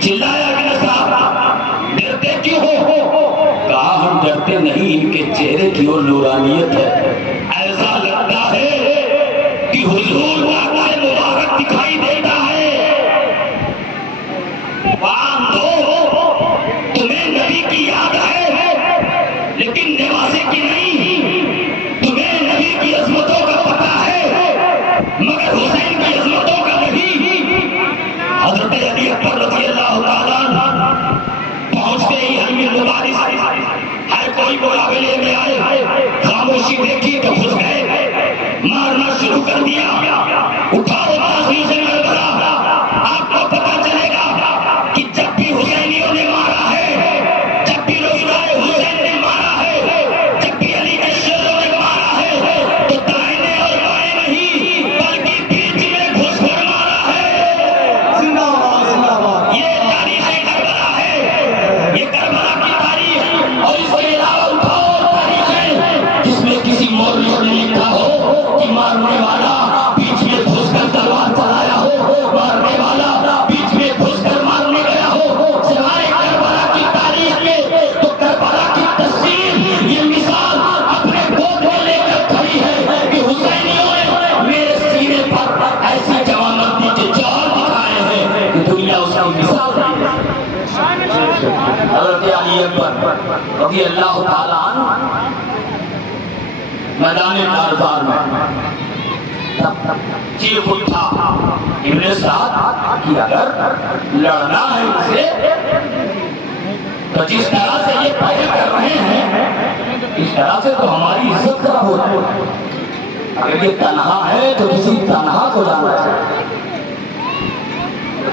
چلایا کہ صاحب ڈرتے کیوں ہو؟ کہا ہم ڈرتے نہیں، ان کے چہرے کی اور نورانیت ہے، ایسا لگتا ہے کہ حضور واقع مبارک دکھائی دیتا ہے۔ وہاں تو تمہیں نبی کی یاد ہے لیکن نواسے کی نہیں، تمہیں نبی کی عظمتوں کا پتہ ہے مگر حسین کی عظمتوں کا نہیں۔ حضرت علی اکبر رضی اللہ تعالیٰ پہنچتے ہی حمی مبارک ہر کوئی مقابلے میں آئے، خاموشی دیکھی تو گھس گئے، مارنا شروع کر دیا۔ اٹھاؤ بازو سے کربلا، آپ کو پتہ چلے گا کہ جب بھی حسینیوں نے مارا ہے، جب بھی روزگار حسین نے مارا ہے، جب بھی علی کے شیروں نے مارا ہے، تو دائنے اور بائیں نہیں بلکہ بیچ میں گھس کر مارا ہے۔ زندہ باد، زندہ باد۔ یہ تاریخ کربلا ہے، یہ کربلا کی تاریخ۔ اور اس کے علاوہ اٹھاؤ تاریخیں جس میں کسی مولوی نے لکھا ہو کہ مارنے والا بیچ میں گھس کر تلوار چلایا ہو، مارنے والا بیچ میں گھس کر مارنے گیا ہو، سوائے کربلا کی تاریخ کے تو کربلا کی تصویر یہ مثال اپنے گود میں لے کر کھڑی ہے کہ حسینیوں نے میرے سینے پر ایسی جوانمردی کے جوہر دکھائے ہیں کہ دنیا اس کی مثال ہے۔ حضرت علی اکبر رضی اللہ تعالیٰ عنہ میدان کارزار میں چیخ اٹھا ابن سعد کہ اگر لڑنا ہے ان سے تو جس طرح سے یہ پہلے کر رہے ہیں اس طرح سے تو ہماری عزت خراب ہو جائے گی۔ اگر یہ تنہا ہے تو کسی تنہا کو جانا چاہیے۔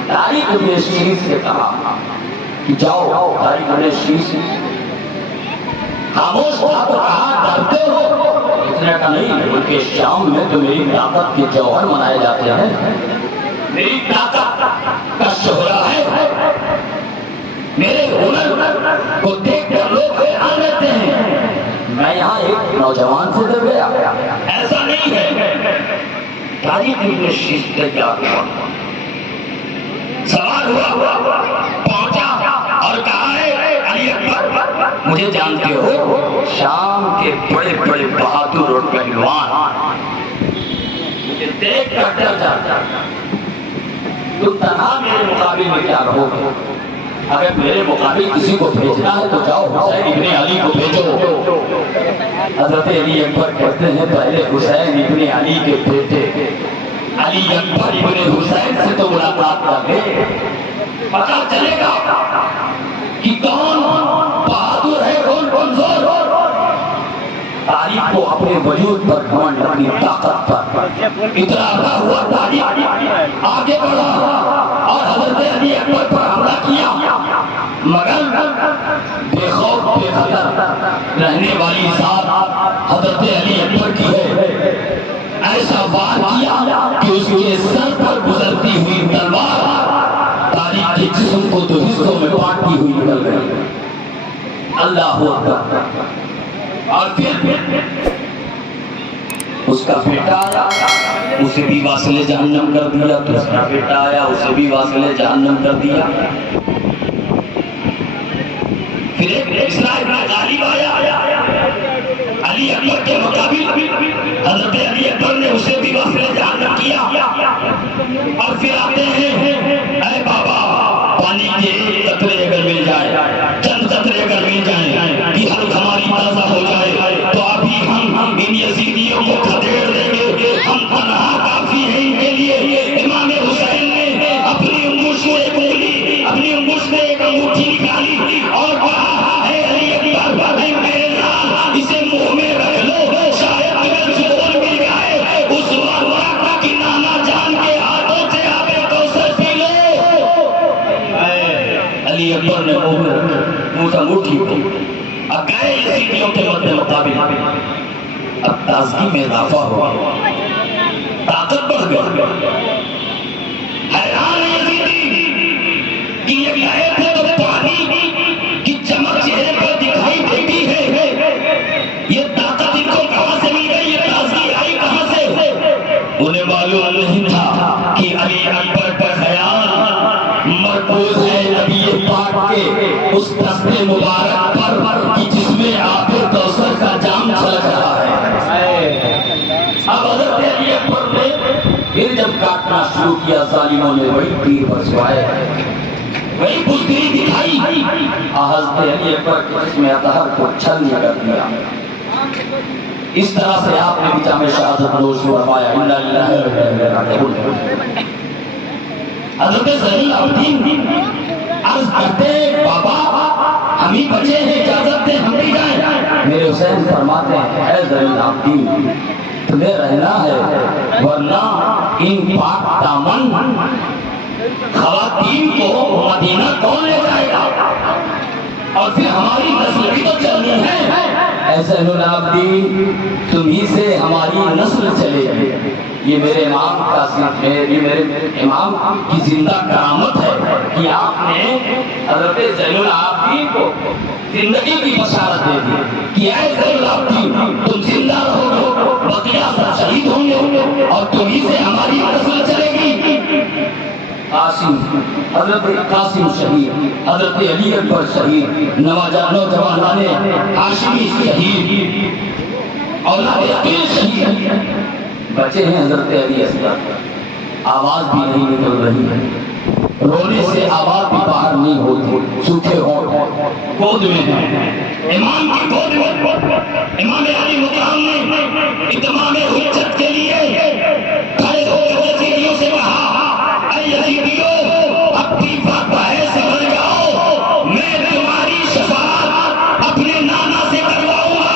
طارق ابن شریف سے کہا کہ جاؤ، طارق ابن شریف سے خاموش تھا تو کہا ڈرتے ہو؟ اس نے کہا نہیں، بلکہ شام میں تو میری طاقت کے جوہر منائے جاتے ہیں، میری طاقت کا شہرا ہے، میرے ہنر کو دیکھ کر لوگ حیران رہتے ہیں، میں یہاں ایک نوجوان سے ڈر گیا، ایسا نہیں ہے۔ طارق ابن شریف تیار ہوا، سوار ہوا، پہنچا اور کہا ہے علی اکبر مجھے جانتے ہو، شام کے بڑے بڑے بہادر اور پہلوان مجھے دیکھ کر ڈر جاتا، تم تنہا میرے مقابل میں کیا رہو گے؟ اگر میرے مقابل کسی کو بھیجنا ہے تو جاؤ حسین ابن علی کو بھیجو۔ حضرت علی اکبر کہتے ہیں پہلے حسین ابن علی کے بیٹے علی اکبر ابن حسین سے تو ملاقات کر لے، پتہ چلے گا کہ کون بہادر ہے، کون کمزور ہو۔ طارق کو اپنے وجود پر گھمنڈ، اپنی طاقت پر اترا ہوا طارق آگے بڑھا اور حضرت علی اکبر پر حملہ کیا، مگر بے خوف بے خطر رہنے والی ذات حضرت علی اکبر کی ہے۔ ایسا وار کیا کہ اس کے سر پر گزرتی ہوئی تلوار تاریخ کے جسم کو دو حصوں میں بانٹتی ہوئی نکل گئی. اللہ اکبر. اور پھر اس کا بیٹا آیا, اسے بھی واصل جہنم کر دیا. تو اس کا بیٹا آیا, اسے بھی واصل جہنم کر دیا. پھر ایک اسرائیل کا غالب آیا, علی اکبر کے مقابل حضرت علی اکبر نے اسے بھی واصل جہنم کیا. اور پھر آتے ہیں, اے بابا پانی کے قطرے اگر مل جائے, چند قطرے اگر مل جائیں کہ حلق ہماری تازہ ہو جائے تو ابھی ہم ان یزیدیوں کو کھدیڑ دیں گے, ہم تنہا کافی ہیں ان کے لیے. امام حسین نے اپنی انگوش میں ایک انگلی, اپنی انگوش میں ایک انگوٹھی نکالی اور کہا, اے علی اکبر, اے میرے لال, اسے منہ میں رکھ لو, شاید اگر سکون مل جائے اس وقت کی نانا جان کے ہاتھوں سے آبے کوثر پی لو. علی اکبر نے منہ انگوٹھی کو اب گئے یزیدیوں کے مد مقابل. اب تازگی میں اضافہ ہوا, طاقت بڑھ گئی. حیران یزیدی کہ یہ گئے تھے تو پانی کی چمک چہرے پر دکھائی دیتی ہے, یہ طاقت ان کو کہاں سے مل گئی, یہ تازگی آئی کہاں سے؟ انہیں معلوم نہیں تھا کہ علی اکبر کا خیال مرکوز ہے نبی پاک کے اس دست مبارک پر کہ جس میں آب کوثر کا جام چھلک رہا ہے. اب حضرت علی اکبر نے پھر جب کاٹنا شروع کیا, ظالموں نے وہی تیر برسوائے, وہی بزدلی دکھائی. حضرت علی اکبر کے جسم اطہر کو چھلنی کر دیا. اس طرح سے آپ نے بھی جام شہادت نوش فرمایا. انا للہ و انا الیہ راجعون. حضرت زین العابدین عرض کرتے, بابا ہم ہی بچے ہیں, اجازت دیں ہم بھی جائیں. میرے حسین فرماتے ہیں, اے زین العابدین تمہیں رہنا ہے, ورنہ ان پاک دامن خواتین کو مدینہ کون لے جائے گا, اور پھر ہماری نسل بھی تو چلنی ہے. اے زین العابدین تم ہی سے ہماری نسل چلے گی. یہ میرے امام کا, یہ میرے امام کی زندہ کرامت ہے کہ آپ نے حضرت زین العابدین کو زندگی کی بشارت دے دی کہ اے زین العابدین تم زندہ رہو گے, بقیہ سب شہید ہوں گے, اور تم ہی سے ہماری نسل چلے گی. قاسم, حضرت قاسم شہید, حضرت علی اکبر شہید, نوجوانان ہاشمی شہید, اولاد عقیل شہید, بچے ہیں حضرت علی اصغر. آواز بھی نہیں نکل رہی ہے, رونے سے آواز بھی باہر نہیں ہوتی, سوکھے ہونٹ گود میں ہیں. امام کی گود میں امام علی مقام نے اتمام حجت کے لیے کھڑے ہو کے یزیدیوں سے کہا, اے یزیدیوں اپنی باتیں سمجھ جاؤ, میں تمہاری شفاعت اپنے نانا سے کرواؤں گا.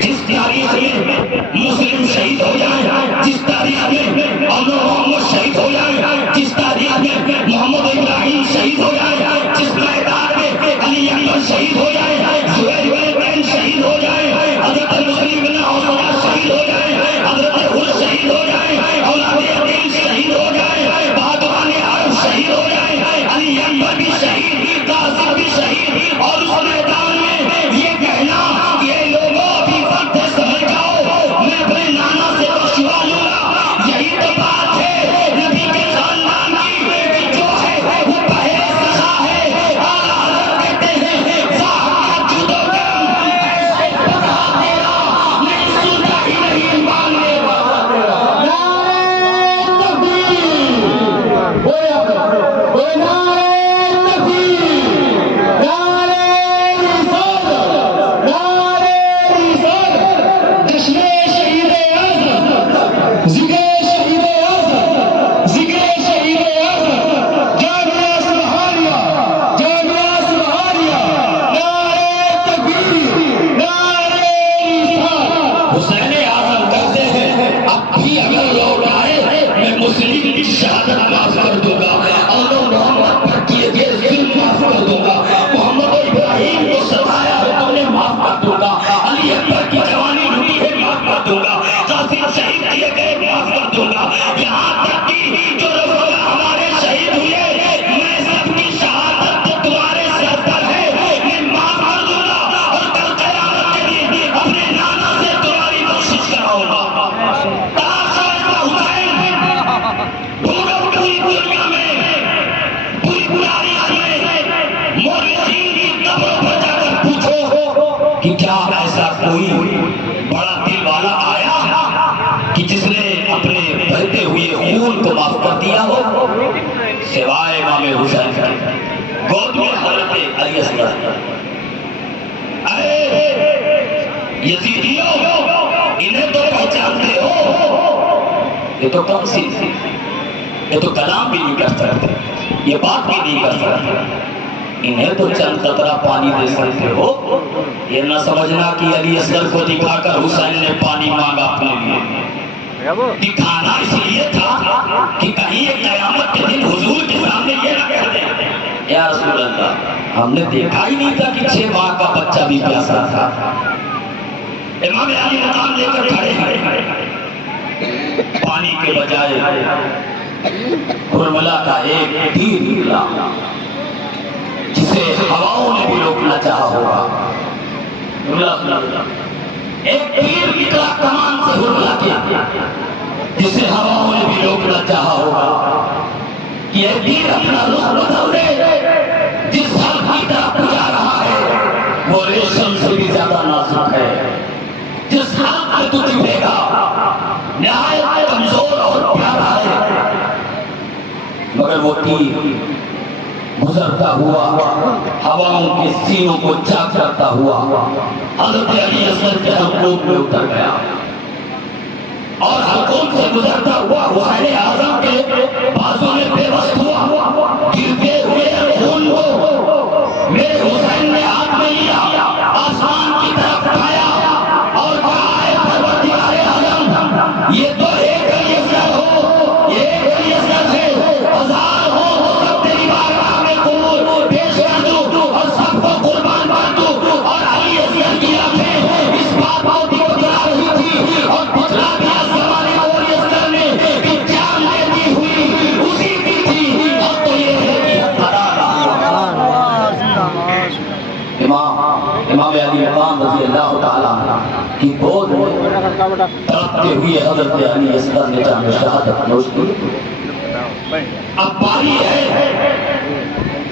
جس تاریخ میں مسلم شہید ہو جائیں, جس تاریخ میں محمد شہید ہو جائیں, جس تاریخ میں محمد ابراہیم شہید ہو جائیں, جس میدان میں علی اکبر شہید ہو جائیں, زبیر بن شہید ہو جائیں, حضرت مسلم بن عوف شہید ہو جائیں, حضرت حر شہید ہو جائیں, اولاد عقیل شہید ہو جائیں, بہادران عرب شہید ہو جائیں, علی اکبر بھی شہید, قاسم بھی شہید, اور اس میدان میں یہ کہنا کہ اے لوگوں ابھی وقت ہے سمجھ جاؤ, میں اپنے نانا سے بخشوا لوں گا. یہی تو بات ہے نبی کے خاندان کی, جو ہے وہ پہلے سخا ہے. اعلیٰ حضرت کہتے ہیں صاحب کا جدو گرم ایسے پتا تیرا, نہیں سنتا ہی نہیں ماننے والا تیرا. حسین اعظم کہتے ہیں اب بھی اگر لوٹ آئے میں مسلم کی شہادت معاف کر دوں گا, اور محمد پر کیے گئے ظلم معاف کر دوں گا, محمد ابراہیم کو ستایا ہے تو انہیں معاف کر دوں گا, علی اکبر کی جوانی لوٹی ہے یہاں تک کی جو رفقا ہمارے شہید ہوئے، میں سب کی شہادت تو تمہارے سر پر ہے، میں معاف کر دوں گا اور کل قیامت کے دن اپنے نانا سے تمہاری بخشش کراؤں گا۔ تلاش ہو ایسا حسین، ڈھونڈو پوری دنیا میں، پوری تاریخ میں، مورخین کی قبروں پر جا کر پوچھو کہ کیا ایسا کوئی بڑا دل والا آیا کہ جس نے اپنے بہتے ہوئے خون کو معاف کر دیا ہو، سوائے امام حسین کے گود میں حضرت علی اصغر۔ ارے یزیدیوں، انہیں تو پہچانتے ہو، یہ تو کم سی، یہ تو کلام بھی نہیں کر سکتے، یہ بات بھی نہیں کر سکتے، انہیں تو چند قطرہ پانی دے سکتے ہو۔ یہ نہ سمجھنا کہ علی اصغر کو دکھا کر حسین نے پانی مانگا اپنے لیے، دکھانا اس لیے تھا کہ کہیں یہ قیامت کے دن حضور کے سامنے یہ نہ کہہ دیں یا رسول اللہ ہم نے دیکھا ہی نہیں تھا کہ 6 ماہ کا بچہ بھی پیاسا تھا۔ امام علی مقام لے کر کھڑے ہیں، پانی کے بجائے کربلا کا ایک تیر نکلا جسے ہواؤں نے بھی روکنا چاہا ہوگا۔ ایک تیر نکلا کمان سے کربلا کیا جسے ہواؤں نے بھی روکنا چاہا ہوگا کہ یہ تیر اپنا رخ بدل دے، جس حق کی طرف جا رہا ہے وہ ریشم سے بھی زیادہ نازک ہے، جس حق پہ تو دکھے گا نہایت کمزور اور پیارا ہے، مگر وہ تیر گزرتا ہوا ہواؤں کے سینوں کو چاک کرتا ہوا حضرت علی اصغر کے حلقوم میں اتر گیا، اور حلقوم سے گزرتا ہوا حسین اعظم کے بازو میں بے بس ہوا، گرتے ہوئے خون کو میرے حسین نے ہاتھ میں لیا، آسمان کی طرف اٹھایا اور کہا ہے پروردگار عالم، یہ تو ایک علی اصغر ہو، یہ ایک علی اصغر ہے، ہزار ہو سب تیری بارگاہ میں قبول پیش کر دوں اور سب کو قربان کر دوں۔ اور علی اصغر کی آنکھیں اس بات کو دکھلا رہی تھی اور دکھلا دیا زمانے کو علی اصغر نے کہ جان لیتی ہوئی اسی کی تھی، اب تو یہ ہے کہ ہتھیارا امام علی مقام رضی اللہ تعالیٰ کی گود میں تڑپتے ہوئے حضرت علی اصغر نے جام شہادت نوش کی۔ اب باری ہے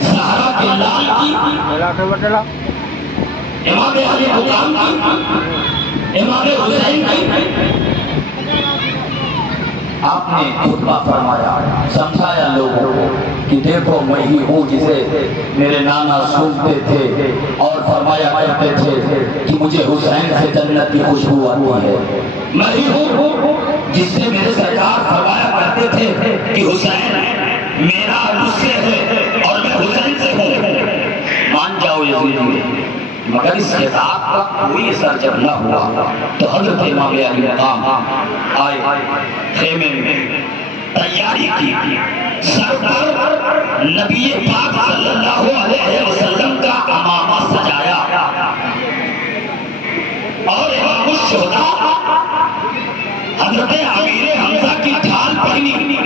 زہرا کے لال کی، امام علی مقام کی، امام حسین کی۔ آپ نے خطبہ فرمایا، سمجھایا لوگوں کو کہ دیکھو میں ہی ہوں جسے میرے نانا سنتے تھے اور فرمایا کرتے تھے کہ مجھے حسین سے جنت کی خوشبو آتی ہے، میں ہی ہوں جس سے میرے سرکار فرمایا کرتے تھے کہ حسین میرا مجھ سے ہے اور میں حسین سے ہوں۔ مان جاؤ یزیدی، مگر اس خطاب کا کوئی اثر جب نہ ہوا تو حضرت امام علی مقام آئے، خیمے میں تیاری کی، سر پر نبی پاک صلی اللہ علیہ وسلم کا امامہ سجایا اور امام الشہداء حضرت امیر حمزہ کی ڈھال پہنی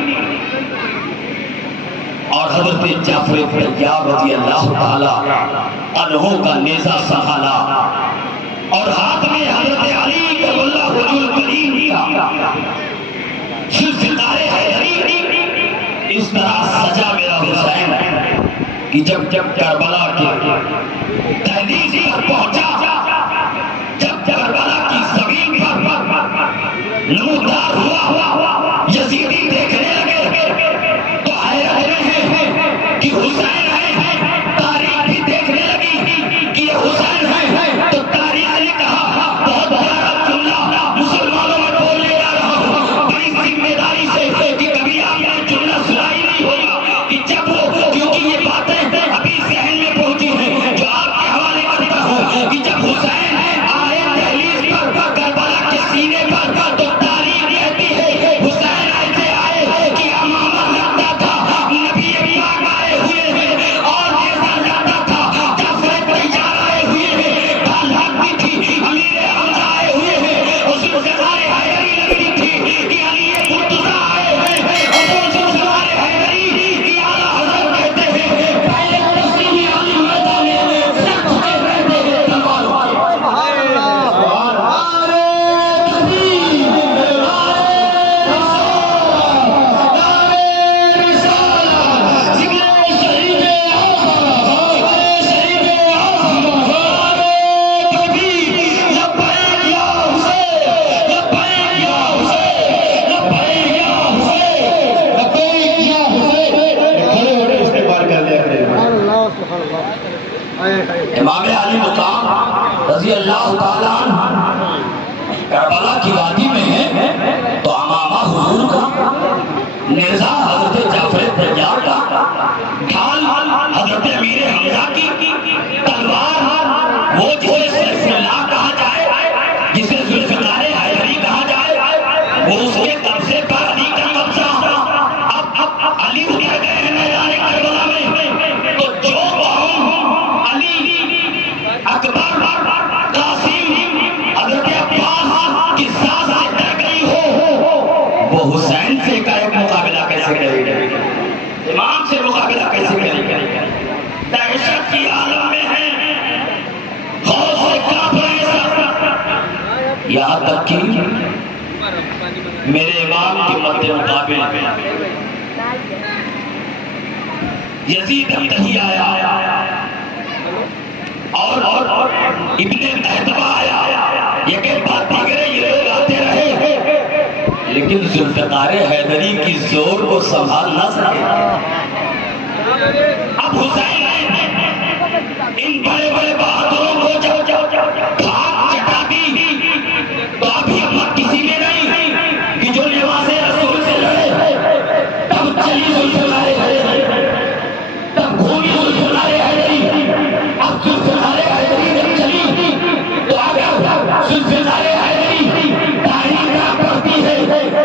اور حضرت جعفر طیار رضی اللہ تعالی عنہ کا نیزہ سنبھالا اور ہاتھ میں حضرت علی کرم اللہ وجہ الکریم کا ستارے حیدری، اس طرح سجا میرا حسین کہ جب کربلا کے دہلیز پر پہنچا، جب کربلا کی زمین پر نمودار ہوا، یزیدی دیکھنے لگے تو حیرت میں کہ حسین ہے، تاریخ بھی دیکھنے لگی کہ یہ حسین ہے، تو تاریخ نے کہا بہت بڑا جملہ مسلمانوں میں بولنے جا رہا ہوں بڑی ذمہ داری سے کہ کبھی آپ نے جملہ سنا ہی نہیں ہوگا کہ جب وہ، کیونکہ یہ باتیں ابھی ذہن میں پہنچی ہیں جو آپ کے حوالے کرتا ہوں کہ جب حسین آئے دہلیز پر کربلا کے سینے پر تو تاریخ امام علی مقام رضی اللہ تعالیٰ عنہ کربلا کی وادی میں ہے تو امامہ حضور کا، نیزہ حضرت جعفر طیار کا، ڈھال حضرت امیر حمزہ کی، تلوار وہ جسے سیف اللہ کہا جائے، جسے ذوالفقار حیدری کہا جائے، وہ اس کے قبضے پر علی کا قبضہ۔ اب علی اتر گئے ہیں میدان کربلا میں، تو جو قوم علی اکبر قاسم حضرت عباس کی ساز سے ڈر گئی ہو، وہ حسین سے کا ایک مقابلہ کیسے کرے گی؟ امام سے مقابلہ کیسے کرے گی؟ دہشت کی عالم میں ہے، خوف سے کانپ رہے سب، یہاں تک کہ میرے امام کے مد مقابل یزید ابتہی آیا اور ابن مہتبہ آیا، یہ کہ بات دیگرے یہ لوگ آتے رہے، لیکن ذوالفقار حیدری کی زور کو سنبھال نہ سکے۔ اب حسین ان بڑے بڑے بہادروں کو جب بھاگ چٹا دی تو اب ہمت کسی میں نہیں کہ جو لباس رسول سے لڑے، تب چلی ذوالفقار حیدری، تب گھومی ذوالفقار حیدری۔ اب ذوالفقار حیدری جب چلی تو اگر ذوالفقار حیدری دائیں راہ پڑتی ہے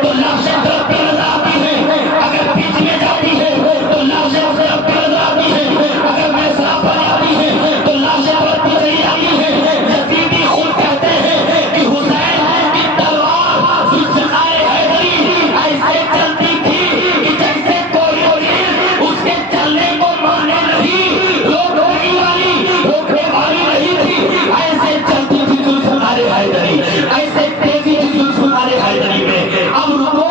تو لاشیں طرف پہ نظر آتی ہیں، اگر بیچ میں جاتی ہے تو لاشیں طرف پہ نظر آتی ہیں، اگر میسرا پر آتی ہے تو لاشیں طرف پہ چلی آتی ہیں۔ یزیدی خود کہتے ہیں کہ حسین کی تلوار ذوالفقار حیدری ایسے چلتی تھی کہ جیسے کوئی چیز اس کے چلنے کو مانے نہیں، روکنے والی نہیں تھی، ایسے چلتی تھی ذوالفقار حیدری، ایسے تیزی تھی ذوالفقار حیدری میں۔ اب رکو،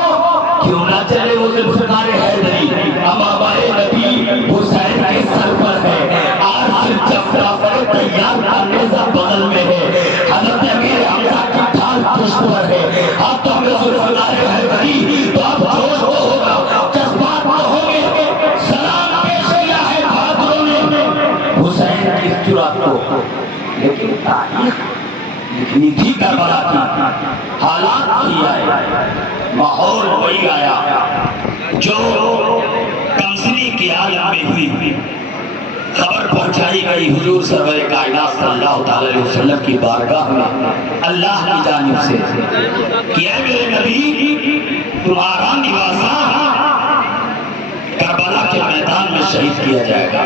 کیوں نہ چلے وہ ذوالفقار حیدری؟ امامہ نبی حسین کے سر پر ہے، آج جب جعفر طیار کا نیزہ بغل میں ہے، حضرت امیر حمزہ کی ڈھال پشت پر ہے، اب تو ہمیں ذوالفقار حیدری، تو اب جوش تو ہوگا، جذبات تو ہوں گے۔ سلام پیش کیا ہے بہادروں نے حسین کی اس جرات کو، لیکن تاریخ لکھنی تھی کربلا کی، حالات کی آئے، ماحول وہی آیا جو کمسنی کی عالم میں ہوئی۔ خبر پہنچائی گئی حضور سرور کائنات صلی اللہ تعالی علیہ وسلم کی بارگاہ میں اللہ کی جانب سے کہ اے میرے نبی، تمہارا نواسا کربلا کے میدان میں شہید کیا جائے گا۔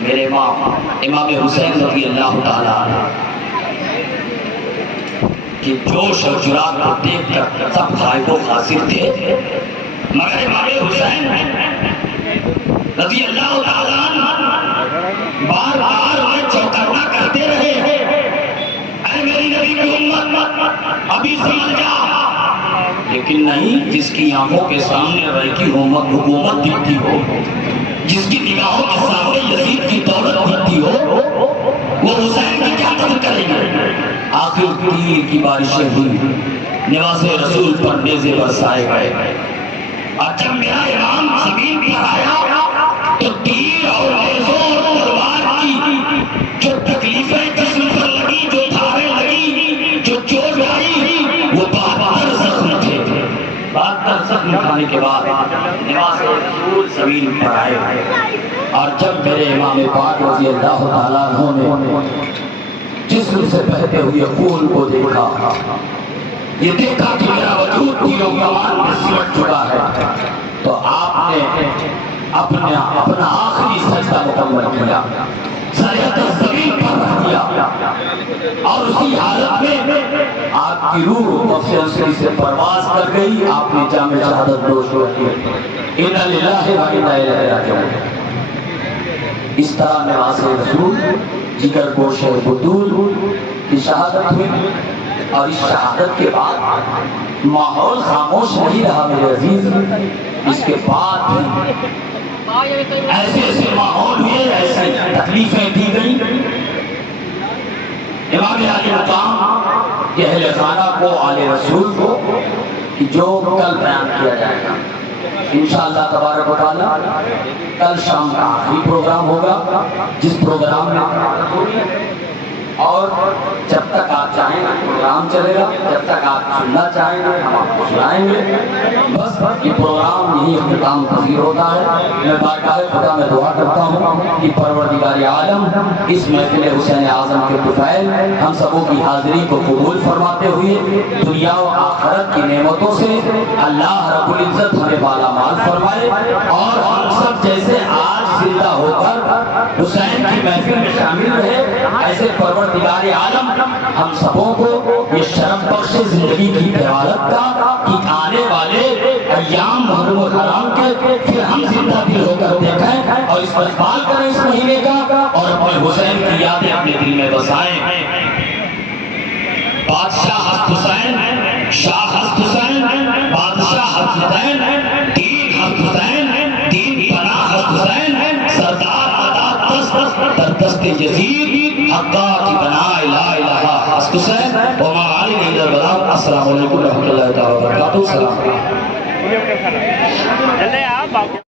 میرے امام حسین رضی اللہ تعالیٰ عنہ کہ جوش اور جرات کو دیکھ کر سب غائب و خاسر تھے، مگر امام حسین رضی اللہ تعالیٰ عنہ بار بار انہیں چوکنا کرتے رہے، اے میری نبی کی امت ابھی سمجھ جا، لیکن نہیں، جس کی آنکھوں کے سامنے رہ کی حکومت دکھتی ہو، جس کی نگاہوں کے سامنے یزید کی دولت دکھتی ہو، وہ حسین کی کیا قدر کریں گے؟ آخر تیر کی بارشیں ہوئی، نواز رسول پر نیزے برسائے گئے، اور جب میرا امام زمین پر آیا تو تیر اور نیزوں اور تلوار کی جو تکلیفیں جسم پر لگی، جو دھاریں لگی، جو چوٹ آئی، وہ 72 زخم تھے۔ 72 زخم کھانے کے بعد نواز رسول زمین پر آئے، اور جب میرے امام پاک رضی اللہ تعالیٰ عنہ نے جسم سے بہتے ہوئے خون کو دیکھا، یہ دیکھا کہ میرا وجود تیروں کمان میں سمٹ چکا ہے، تو آپ نے اپنا آخری سجدہ مکمل کیا، سر زمین پر رکھ دیا، اور اسی حالت میں آپ کی روح مفصل سے پرواز کر گئی، آپ نے جام شہادت نوش کی، انا للہ و انا الیہ راجعون۔ اس طرح نواز رسول جگر گوش بطول کی شہادت ہوئی، اور اس شہادت کے بعد ماحول خاموش نہیں رہا میرے عزیز، اس کے بعد بھی ایسے ایسے ماحول ہوئے، ایسے تکلیفیں دی گئی۔ امام علی مقام کہ اہل خانہ کو، آل رسول کو، کہ جو کل بیان کیا جائے گا انشاءاللہ تبارک و تعالی کل شام کا آخری پروگرام ہوگا، جس پروگرام میں اور جب تک آپ چاہیں گے پروگرام چلے گا، جب تک آپ سننا چاہیں گے ہم آپ کو سنائیں گے۔ بس یہ پروگرام یہی اختتام پذیر ہوتا ہے۔ میں بارگاہ خدا میں دعا کرتا ہوں کہ پروردگار عالم اس محفل حسین اعظم کے طفیل ہم سبوں کی حاضری کو قبول فرماتے ہوئے دنیا و آخرت کی نعمتوں سے اللہ رب العزت ہمیں بالا مال فرمائے، اور ہم سب جیسے آج زندہ ہو کر حسین کی محفل میں شامل رہے، ایسے پروردگار عالم ہم سبوں کو یہ شرف بخش زندگی کی حفاظت کا کہ آنے والے ایام محرم الحرام کے پھر ہم زندہ دل ہو کر دیکھیں اور استقبال کریں اس مہینے کا، اور اپنے حسین کی یادیں اپنے دل میں بسائیں۔ بادشاہ ہست حسین، شاہ ہست حسین، بادشاہ ہست حسین، دین ہست حسین، دین پناہ ہست حسین، سردار عطا تست در دست یزید، حقا کی بنا لا الہ ہست حسین، وما علیہ الا البلاغ۔ السلام علیکم ورحمۃ اللہ تعالی وبرکاتہ۔ السلام علیکم۔